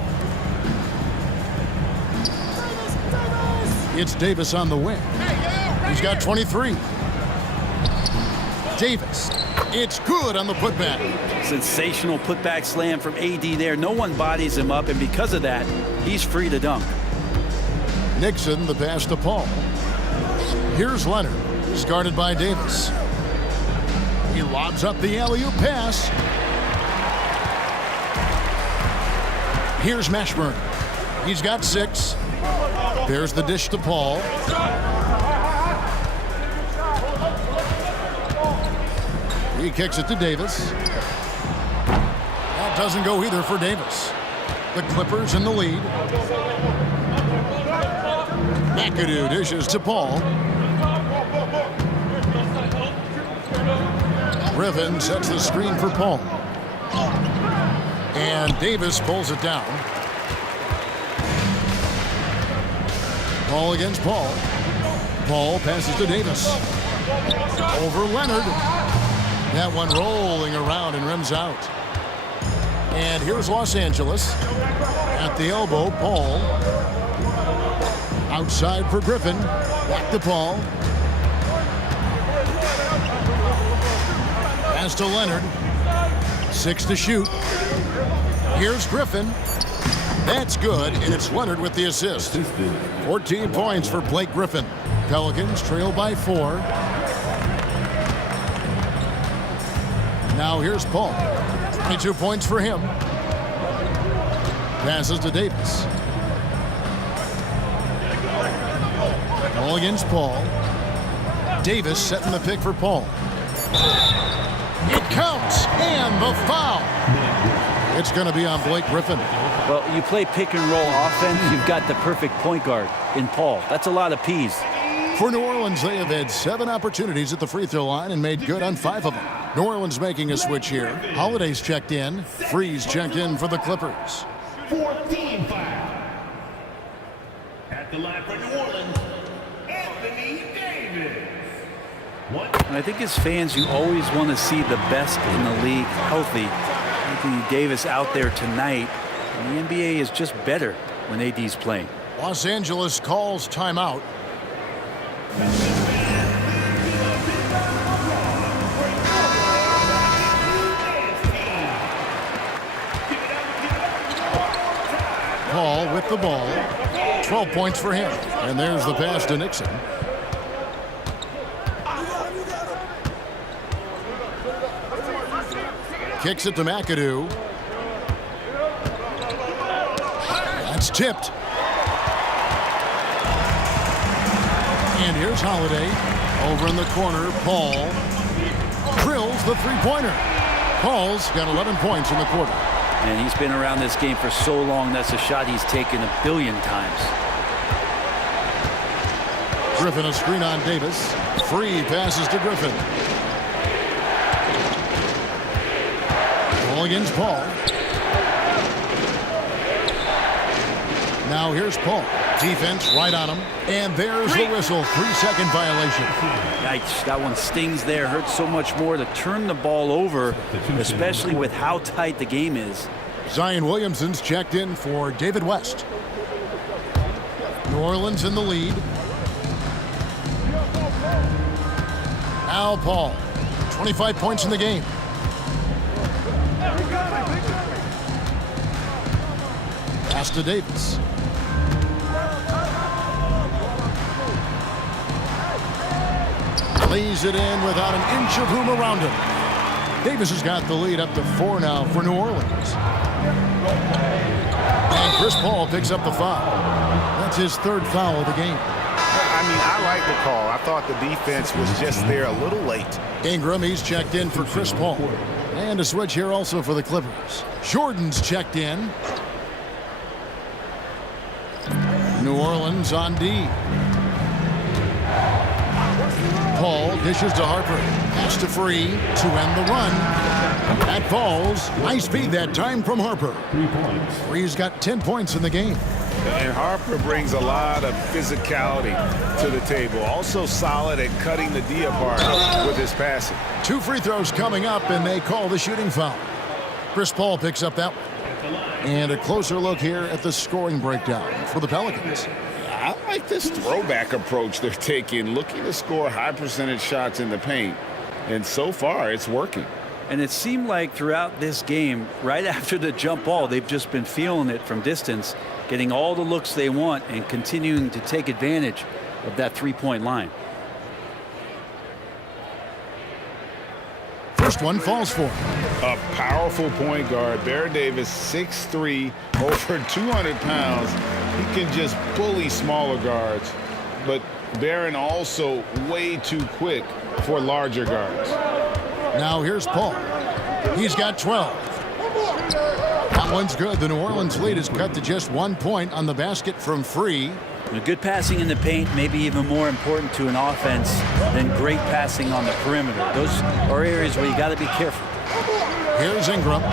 It's Davis on the wing. He's got 23. Davis. It's good on the putback. Sensational putback slam from AD there. No one bodies him up, and because of that, he's free to dunk. Nixon, the pass to Paul. Here's Leonard. He's guarded by Davis. He lobs up the alley-oop pass. Here's Mashburn. He's got 6. There's the dish to Paul. He kicks it to Davis. That doesn't go either for Davis. The Clippers in the lead. McAdoo dishes to Paul. Griffin sets the screen for Paul. And Davis pulls it down. Paul against Paul. Paul passes to Davis. Over Leonard. That one rolling around and rims out. And here's Los Angeles. At the elbow, Paul. Outside for Griffin. Back to Paul. Pass to Leonard. 6 to shoot. Here's Griffin. That's good, and it's Leonard with the assist. 14 points for Blake Griffin. Pelicans trail by 4. Now here's Paul. 22 points for him. Passes to Davis. Ball against Paul. Davis setting the pick for Paul. It counts, and the foul. It's going to be on Blake Griffin. Well, you play pick and roll offense, you've got the perfect point guard in Paul. That's a lot of P's. For New Orleans, they have had 7 opportunities at the free throw line and made good on 5 of them. New Orleans making a switch here. Holiday's checked in. Freeze checked in for the Clippers. 14 foul. At the line for New Orleans, Anthony Davis. I think as fans, you always want to see the best in the league healthy. Anthony Davis out there tonight. And the NBA is just better when AD's playing. Los Angeles calls timeout. Paul with the ball. 12 points for him. And there's the pass to Nixon. Kicks it to McAdoo. That's tipped. And here's Holiday. Over in the corner, Paul drills the three-pointer. Paul's got 11 points in the quarter. And he's been around this game for so long, that's a shot he's taken a billion times. Griffin a screen on Davis. Free passes to Griffin. Ball against Paul. Now here's Paul. Defense right on him. And there's the whistle. 3-second violation. Yikes, that one stings there. Hurts so much more to turn the ball over, especially with how tight the game is. Zion Williamson's checked in for David West. New Orleans in the lead. Al Paul, 25 points in the game. Pass to Davis. Lays it in without an inch of room around him. Davis has got the lead up to 4 now for New Orleans. And Chris Paul picks up the foul. That's his 3rd foul of the game. I mean, I like the call. I thought the defense was just there a little late. Ingram, he's checked in for Chris Paul. And a switch here also for the Clippers. Jordan's checked in. New Orleans on D. Paul dishes to Harper. Pass to Free to end the run. That falls. Nice feed that time from Harper. 3 points. Free's got 10 points in the game. And Harper brings a lot of physicality to the table. Also solid at cutting the D apart with his passing. 2 free throws coming up, and they call the shooting foul. Chris Paul picks up that one. And a closer look here at the scoring breakdown for the Pelicans. I like this throwback approach they're taking, looking to score high percentage shots in the paint. And so far, it's working. And it seemed like throughout this game, right after the jump ball, they've just been feeling it from distance, getting all the looks they want and continuing to take advantage of that three-point line. First one falls for him. A powerful point guard. Baron Davis, 6'3", over 200 pounds. He can just bully smaller guards. But Baron also way too quick for larger guards. Now here's Paul. He's got 12. That one's good. The New Orleans lead is cut to just 1 point on the basket from Free. Good passing in the paint may be even more important to an offense than great passing on the perimeter. Those are areas where you got to be careful. Here's Ingram.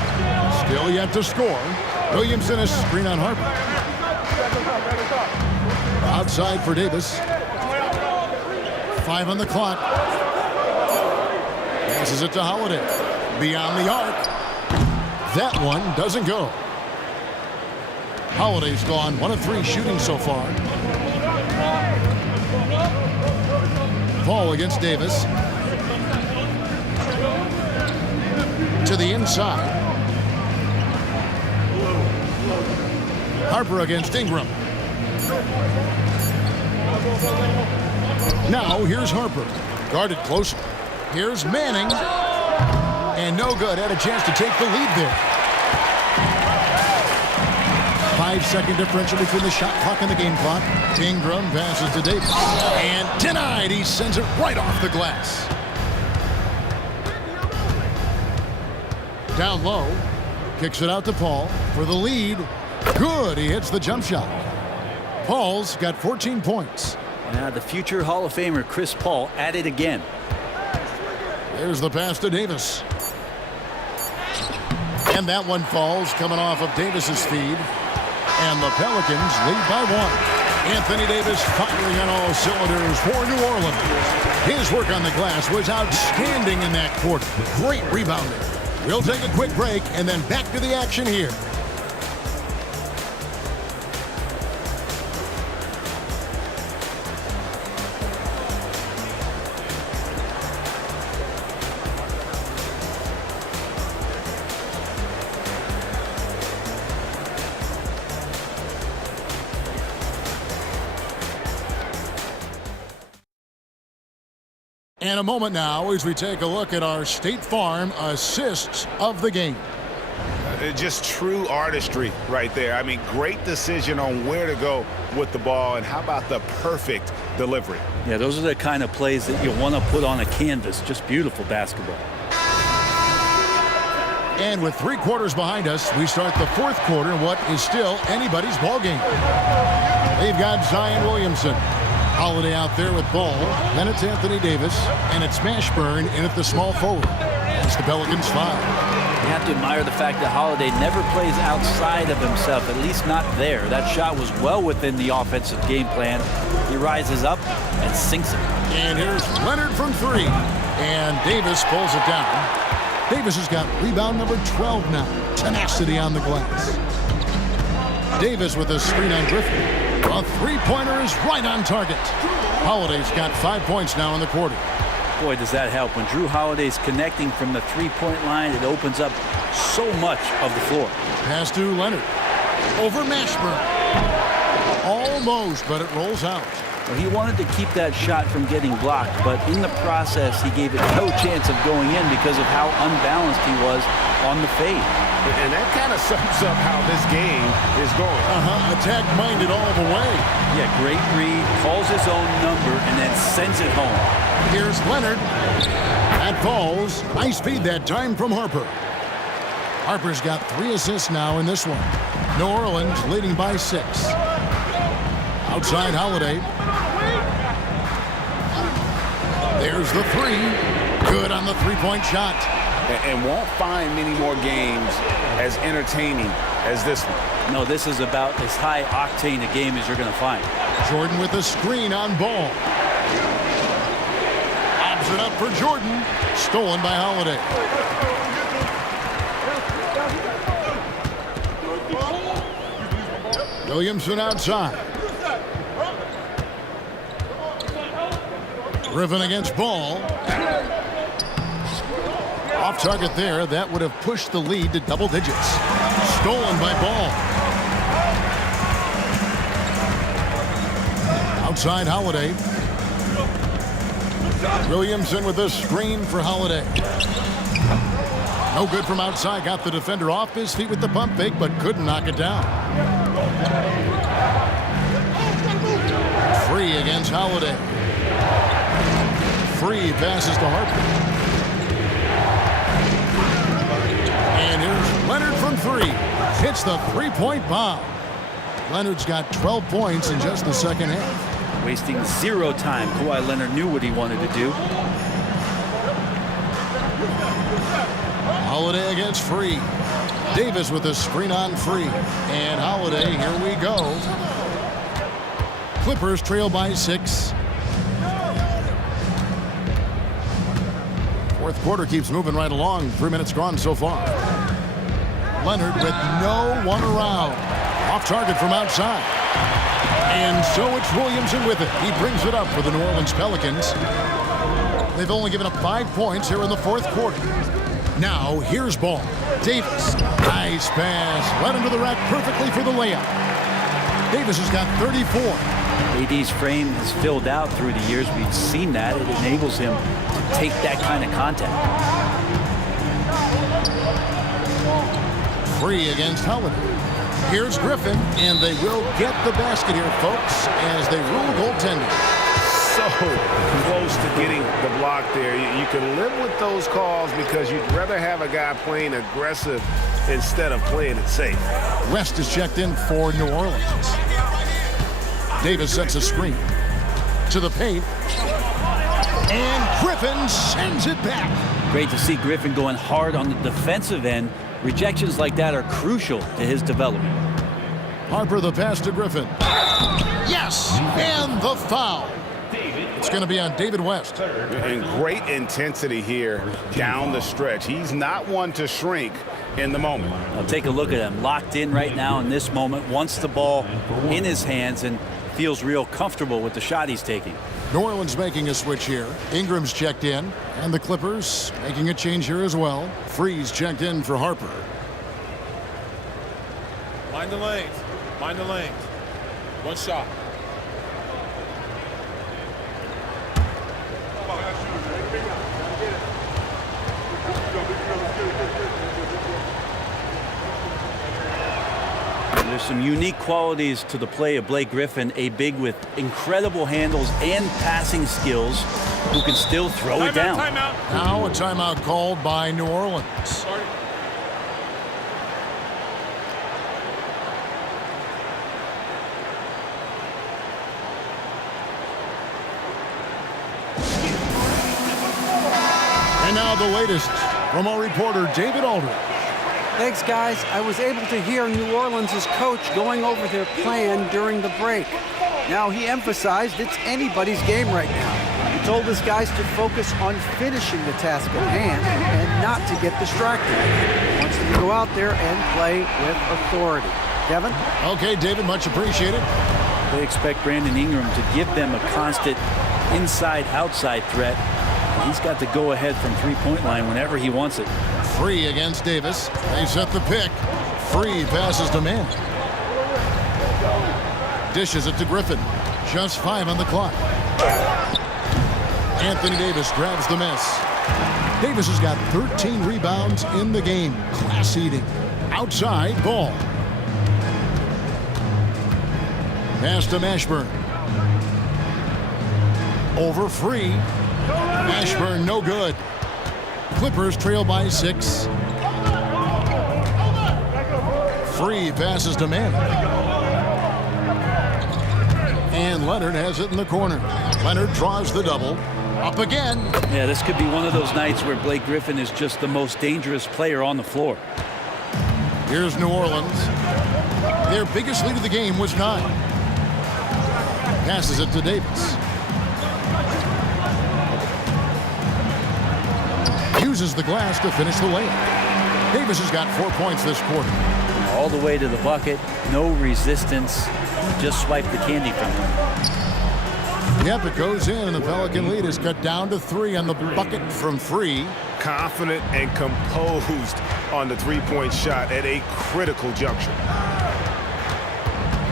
Still yet to score. Williamson is screen on Harper. Outside for Davis. 5 on the clock. Passes it to Holiday. Beyond the arc. That one doesn't go. Holiday's gone 1 of 3 shooting so far. Paul against Davis. To the inside. Harper against Ingram. Now here's Harper. Guarded closely. Here's Manning. And no good. Had a chance to take the lead there. 5-second differential between the shot clock and the game clock. Ingram passes to Davis. And denied. He sends it right off the glass. Down low. Kicks it out to Paul for the lead. Good. He hits the jump shot. Paul's got 14 points. Now the future Hall of Famer Chris Paul at it again. There's the pass to Davis. And that one falls coming off of Davis's feed. And the Pelicans lead by 1. Anthony Davis firing on all cylinders for New Orleans. His work on the glass was outstanding in that quarter. Great rebounding. We'll take a quick break and then back to the action here. And a moment now as we take a look at our State Farm assists of the game. Just true artistry right there. I mean, great decision on where to go with the ball, and how about the perfect delivery? Yeah, those are the kind of plays that you want to put on a canvas. Just beautiful basketball. And with 3 quarters behind us, we start the 4th quarter in what is still anybody's ball game. They've got Zion Williamson. Holiday out there with ball. Then it's Anthony Davis. And it's Mashburn in at the small forward. It's the Pelicans 5. You have to admire the fact that Holiday never plays outside of himself, at least not there. That shot was well within the offensive game plan. He rises up and sinks it. And here's Leonard from 3. And Davis pulls it down. Davis has got rebound number 12 now. Tenacity on the glass. Davis with a screen on Griffin. A three-pointer is right on target. Holiday's got 5 points now in the quarter. Boy, does that help. When Drew Holiday's connecting from the three-point line, it opens up so much of the floor. Pass to Leonard. Over Mashburn. Almost, but it rolls out. Well, he wanted to keep that shot from getting blocked, but in the process, he gave it no chance of going in because of how unbalanced he was on the fade. And that kind of sums up how this game is going. Attack-minded all the way. Yeah, great read, calls his own number, and then sends it home. Here's Leonard. That falls. Nice feed that time from Harper. Harper's got 3 assists now in this one. New Orleans leading by 6. Outside Holiday. There's the 3. Good on the three-point shot. And won't find many more games as entertaining as this one. No, this is about as high octane a game as you're going to find. Jordan with a screen on Ball. Lobs it up for Jordan. Stolen by Holiday. Williamson outside. Griffin against Ball. Off target there. That would have pushed the lead to double digits. Stolen by Ball. Outside Holiday. Williamson with a screen for Holiday. No good from outside. Got the defender off his feet with the pump fake, but couldn't knock it down. Free against Holiday. Free passes to Harper. And here's Leonard from 3. Hits the three-point bomb. Leonard's got 12 points in just the second half. Wasting 0 time. Kawhi Leonard knew what he wanted to do. Holiday against Free. Davis with a screen on Free. And Holiday, here we go. Clippers trail by 6. Fourth quarter keeps moving right along. 3 minutes gone so far. Leonard with no one around. Off target from outside. And so it's Williamson with it. He brings it up for the New Orleans Pelicans. They've only given up 5 points here in the fourth quarter. Now here's Ball. Davis. Nice pass. Led into the rack perfectly for the layup. Davis has got 34. AD's frame has filled out through the years. We've seen that. It enables him to take that kind of contact. Free against Holiday. Here's Griffin, and they will get the basket here, folks, as they rule goaltending. So close to getting the block there. You can live with those calls because you'd rather have a guy playing aggressive instead of playing it safe. West is checked in for New Orleans. Davis sets a screen to the paint. And Griffin sends it back. Great to see Griffin going hard on the defensive end. Rejections like that are crucial to his development. Harper the pass to Griffin. Yes, and the foul. It's going to be on David West. And great intensity here down the stretch. He's not one to shrink in the moment. Now take a look at him. Locked in right now in this moment. Wants the ball in his hands and feels real comfortable with the shot he's taking. New Orleans making a switch here. Ingram's checked in. And the Clippers making a change here as well. Freeze checked in for Harper. Mind the lanes. Mind the lanes. One shot. There's some unique qualities to the play of Blake Griffin, a big with incredible handles and passing skills who can still throw it down. Timeout. Now a timeout called by New Orleans. Sorry. And now the latest from our reporter, David Aldridge. Thanks, guys. I was able to hear New Orleans' coach going over their plan during the break. Now, he emphasized it's anybody's game right now. He told his guys to focus on finishing the task at hand and not to get distracted. He wants them to go out there and play with authority. Kevin? Okay, David, much appreciated. They expect Brandon Ingram to give them a constant inside-outside threat. He's got to go ahead from three-point line whenever he wants it. Free against Davis. They set the pick. Free passes to Mann. Dishes it to Griffin. Just 5 on the clock. Anthony Davis grabs the miss. Davis has got 13 rebounds in the game. Class eating. Outside ball. Pass to Mashburn. Over Free. Mashburn no good. Clippers trail by 6. Free passes to Mann. And Leonard has it in the corner. Leonard draws the double. Up again. Yeah, this could be one of those nights where Blake Griffin is just the most dangerous player on the floor. Here's New Orleans. Their biggest lead of the game was 9. Passes it to Davis. Uses the glass to finish the layup. Davis has got 4 points this quarter. All the way to the bucket. No resistance. Just swipe the candy from him. Yep, it goes in, and the Pelican lead is cut down to 3 on the bucket from Free. Confident and composed on the three-point shot at a critical juncture.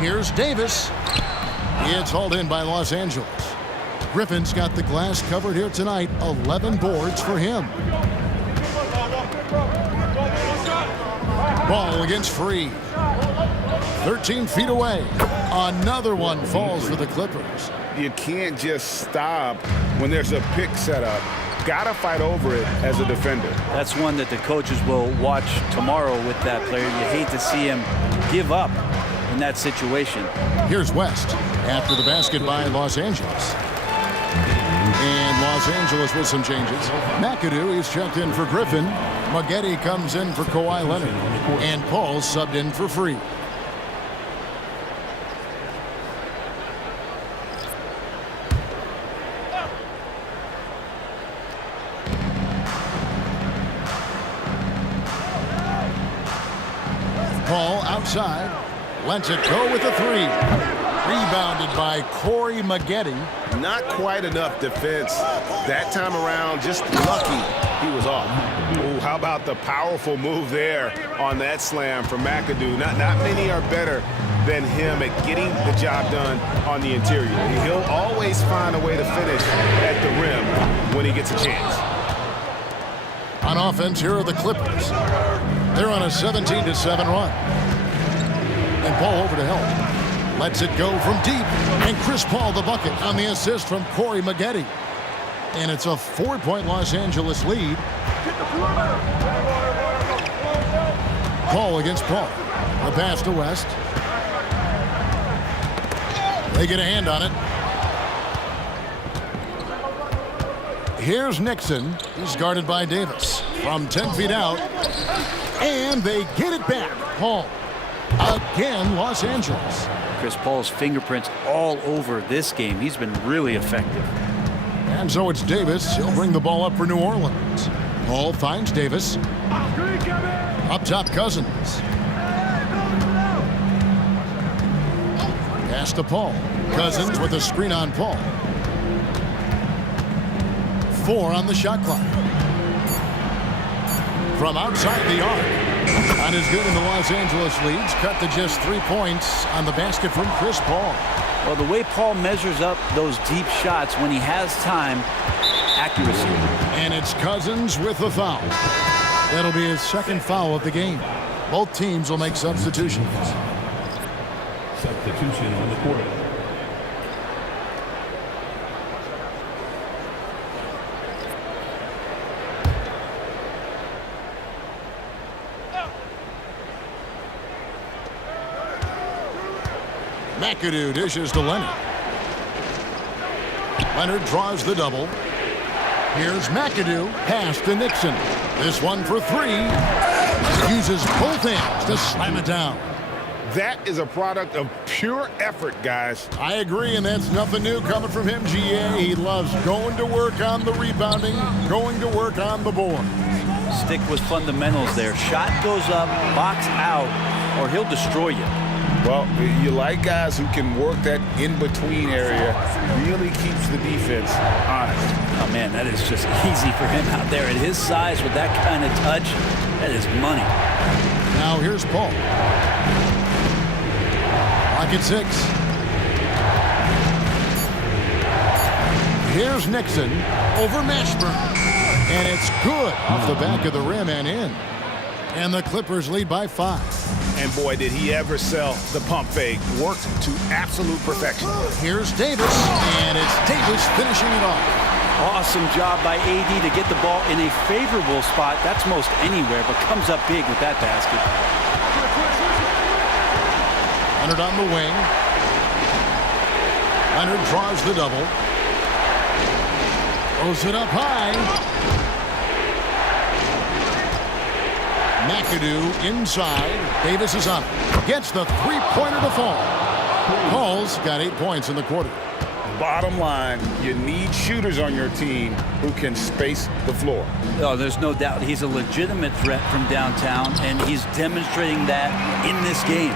Here's Davis. It's hauled in by Los Angeles. Griffin's got the glass covered here tonight. 11 boards for him. Ball against Free. 13 feet away. Another one falls for the Clippers. You can't just stop when there's a pick set up. Gotta fight over it as a defender. That's one that the coaches will watch tomorrow with that player. You hate to see him give up in that situation. Here's West after the basket by Los Angeles. And Los Angeles with some changes. McAdoo is checked in for Griffin. Maggette comes in for Kawhi Leonard. And Paul subbed in for Free. Paul outside. Lets it go with a 3. Rebounded by Corey Maggette. Not quite enough defense that time around. Just lucky he was off. Ooh, how about the powerful move there on that slam from McAdoo? Not many are better than him at getting the job done on the interior. He'll always find a way to finish at the rim when he gets a chance. On offense, here are the Clippers. They're on a 17-7 run. And Paul over to help. Lets it go from deep. And Chris Paul the bucket on the assist from Corey Maggette. And it's a 4-point Los Angeles lead. Paul against Paul. The pass to West. They get a hand on it. Here's Nixon. He's guarded by Davis. From 10 feet out. And they get it back. Paul. Again, Los Angeles. Chris Paul's fingerprints all over this game. He's been really effective. And so it's Davis. He'll bring the ball up for New Orleans. Paul finds Davis. Up top, Cousins. Pass to Paul. Cousins with a screen on Paul. 4 on the shot clock. From outside the arc. Not as good in the Los Angeles leads. Cut to just 3 points on the basket from Chris Paul. Well, the way Paul measures up those deep shots when he has time, accuracy. And it's Cousins with the foul. That'll be his second foul of the game. Both teams will make substitutions. Substitution on the court. McAdoo dishes to Leonard. Leonard draws the double. Here's McAdoo. Pass to Nixon. This one for 3. Uses both hands to slam it down. That is a product of pure effort, guys. I agree, and that's nothing new coming from him, GA. He loves going to work on the rebounding, going to work on the board. Stick with fundamentals there. Shot goes up, box out, or he'll destroy you. Well, you like guys who can work that in-between area, really keeps the defense honest. Oh, man, that is just easy for him out there. At his size, with that kind of touch, that is money. Now here's Paul. Pocket 6. Here's Nixon over Mashburn. And it's good off the back of the rim and in. And the Clippers lead by 5. And boy, did he ever sell the pump fake. Worked to absolute perfection. Here's Davis, and it's Davis finishing it off. Awesome job by AD to get the ball in a favorable spot. That's most anywhere, but comes up big with that basket. Leonard on the wing. Leonard draws the double. Throws it up high. McAdoo inside. Davis is on it. Gets the three-pointer to fall. Paul's got 8 points in the quarter. Bottom line, you need shooters on your team who can space the floor. Oh, there's no doubt he's a legitimate threat from downtown, and he's demonstrating that in this game.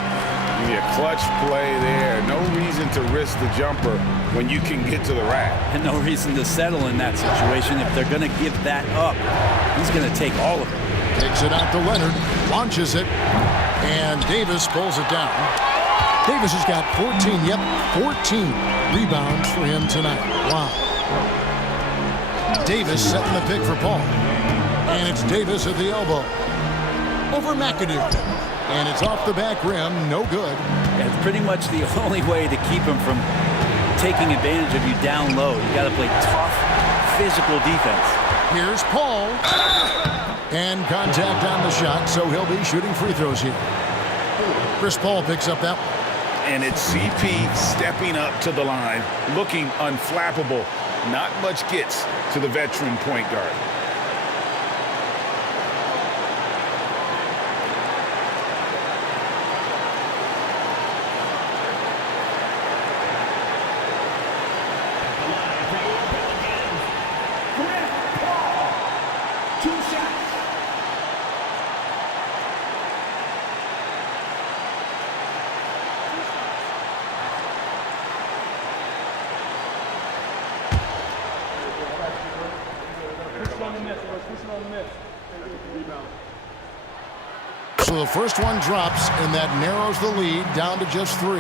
Yeah, clutch play there. No reason to risk the jumper when you can get to the rack. And no reason to settle in that situation. If they're going to give that up, he's going to take all of it. Takes it out to Leonard, launches it, and Davis pulls it down. Davis has got 14 rebounds for him tonight. Wow. Davis setting the pick for Paul. And it's Davis at the elbow. Over McAdoo. And it's off the back rim, no good. Yeah, it's pretty much the only way to keep him from taking advantage of you down low. You got to play tough, physical defense. Here's Paul. And contact on the shot, so he'll be shooting free throws here. Chris Paul picks up that one. And it's CP stepping up to the line, looking unflappable. Not much gets to the veteran point guard. So the first one drops, and that narrows the lead down to just 3.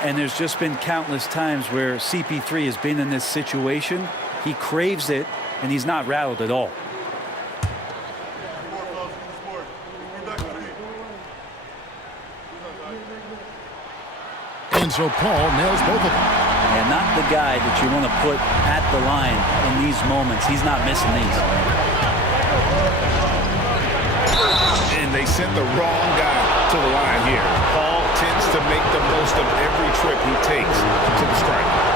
And there's just been countless times where CP3 has been in this situation. He craves it, and he's not rattled at all. And so Paul nails both of them. And not the guy that you want to put at the line in these moments. He's not missing these. And they sent the wrong guy to the line here. Paul tends to make the most of every trip he takes to the stripe.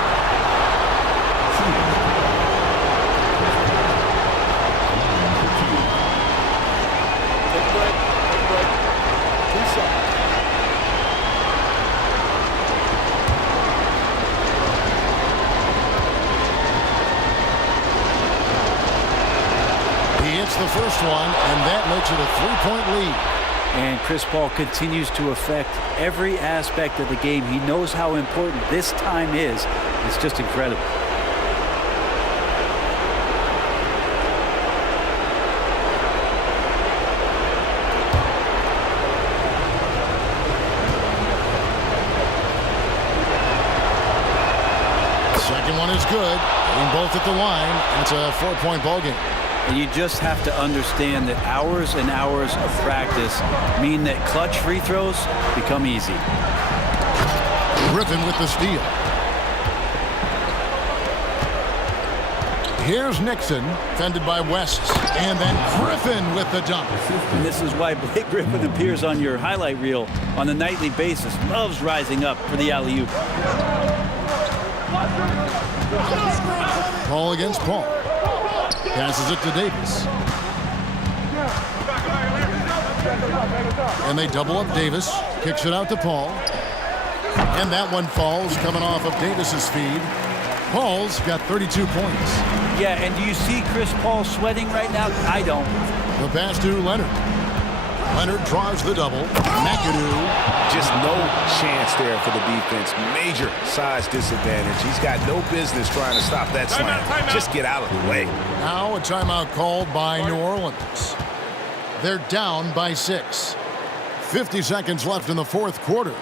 The first one, and that makes it a 3-point lead. And Chris Paul continues to affect every aspect of the game. He knows how important this time is. It's just incredible. The second one is good. Getting both at the line. It's a 4-point ball game. And you just have to understand that hours and hours of practice mean that clutch free throws become easy. Griffin with the steal. Here's Nixon, fended by West. And then Griffin with the dunk. And this is why Blake Griffin appears on your highlight reel on a nightly basis. Loves rising up for the alley-oop. Paul against Paul. Passes it to Davis. And they double up Davis. Kicks it out to Paul. And that one falls coming off of Davis's feed. Paul's got 32 points. Yeah, and do you see Chris Paul sweating right now? I don't. The pass to Leonard. Leonard draws the double. McAdoo. Just no chance there for the defense. Major size disadvantage. He's got no business trying to stop that slam. Just get out of the way. Now a timeout called by New Orleans. They're down by 6. 50 seconds left in the fourth quarter.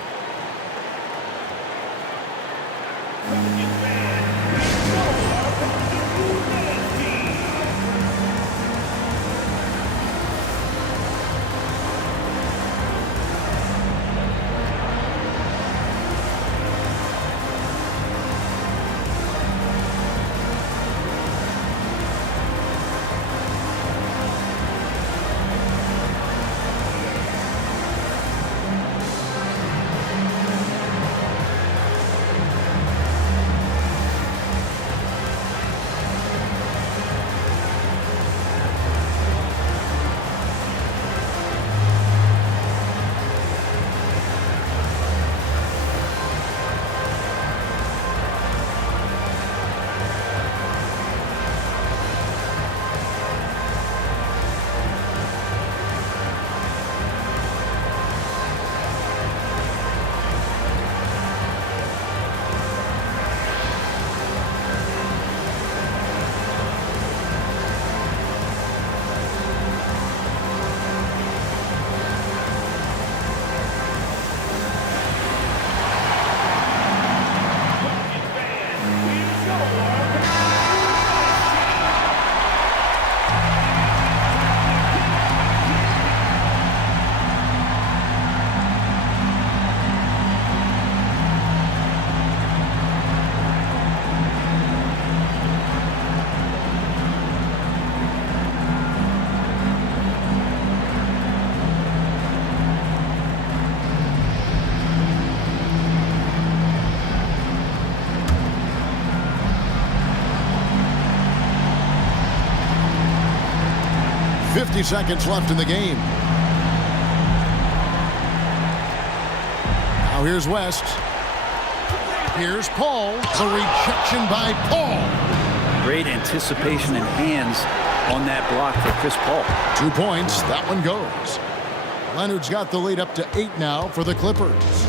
.50 seconds left in the game. Now here's West. Here's Paul. The rejection by Paul. Great anticipation and hands on that block for Chris Paul. 2 points. That one goes. Leonard's got the lead up to 8 now for the Clippers.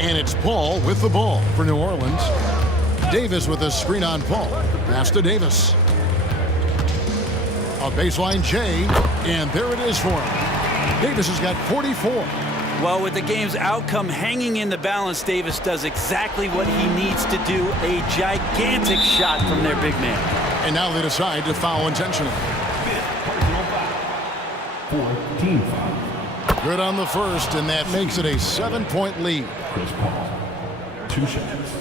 And it's Paul with the ball for New Orleans. Davis with a screen on Paul. Pass to Davis. A baseline J, and there it is for him. Davis has got 44. Well, with the game's outcome hanging in the balance, Davis does exactly what he needs to do, a gigantic shot from their big man. And now they decide to foul intentionally. Team foul. Good on the first, and that makes it a 7-point lead. Chris Paul. 2 shots.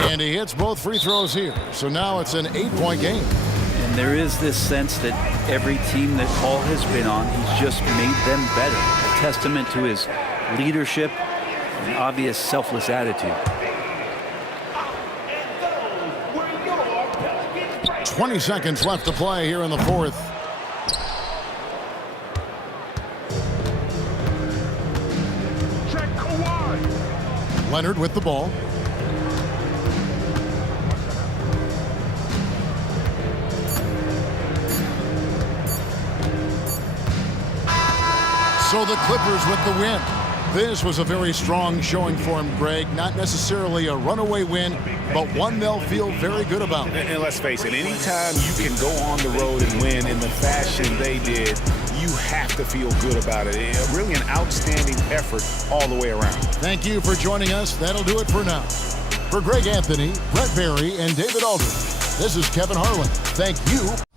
And he hits both free throws here. So now it's an 8-point game. And there is this sense that every team that Paul has been on, he's just made them better. A testament to his leadership and obvious selfless attitude. 20 seconds left to play here in the fourth. Leonard with the ball. So the Clippers with the win. This was a very strong showing for him, Greg. Not necessarily a runaway win, but one they'll feel very good about. And let's face it, anytime you can go on the road and win in the fashion they did, you have to feel good about it. Really an outstanding effort all the way around. Thank you for joining us. That'll do it for now. For Greg Anthony, Brett Barry, and David Aldridge, this is Kevin Harlan. Thank you.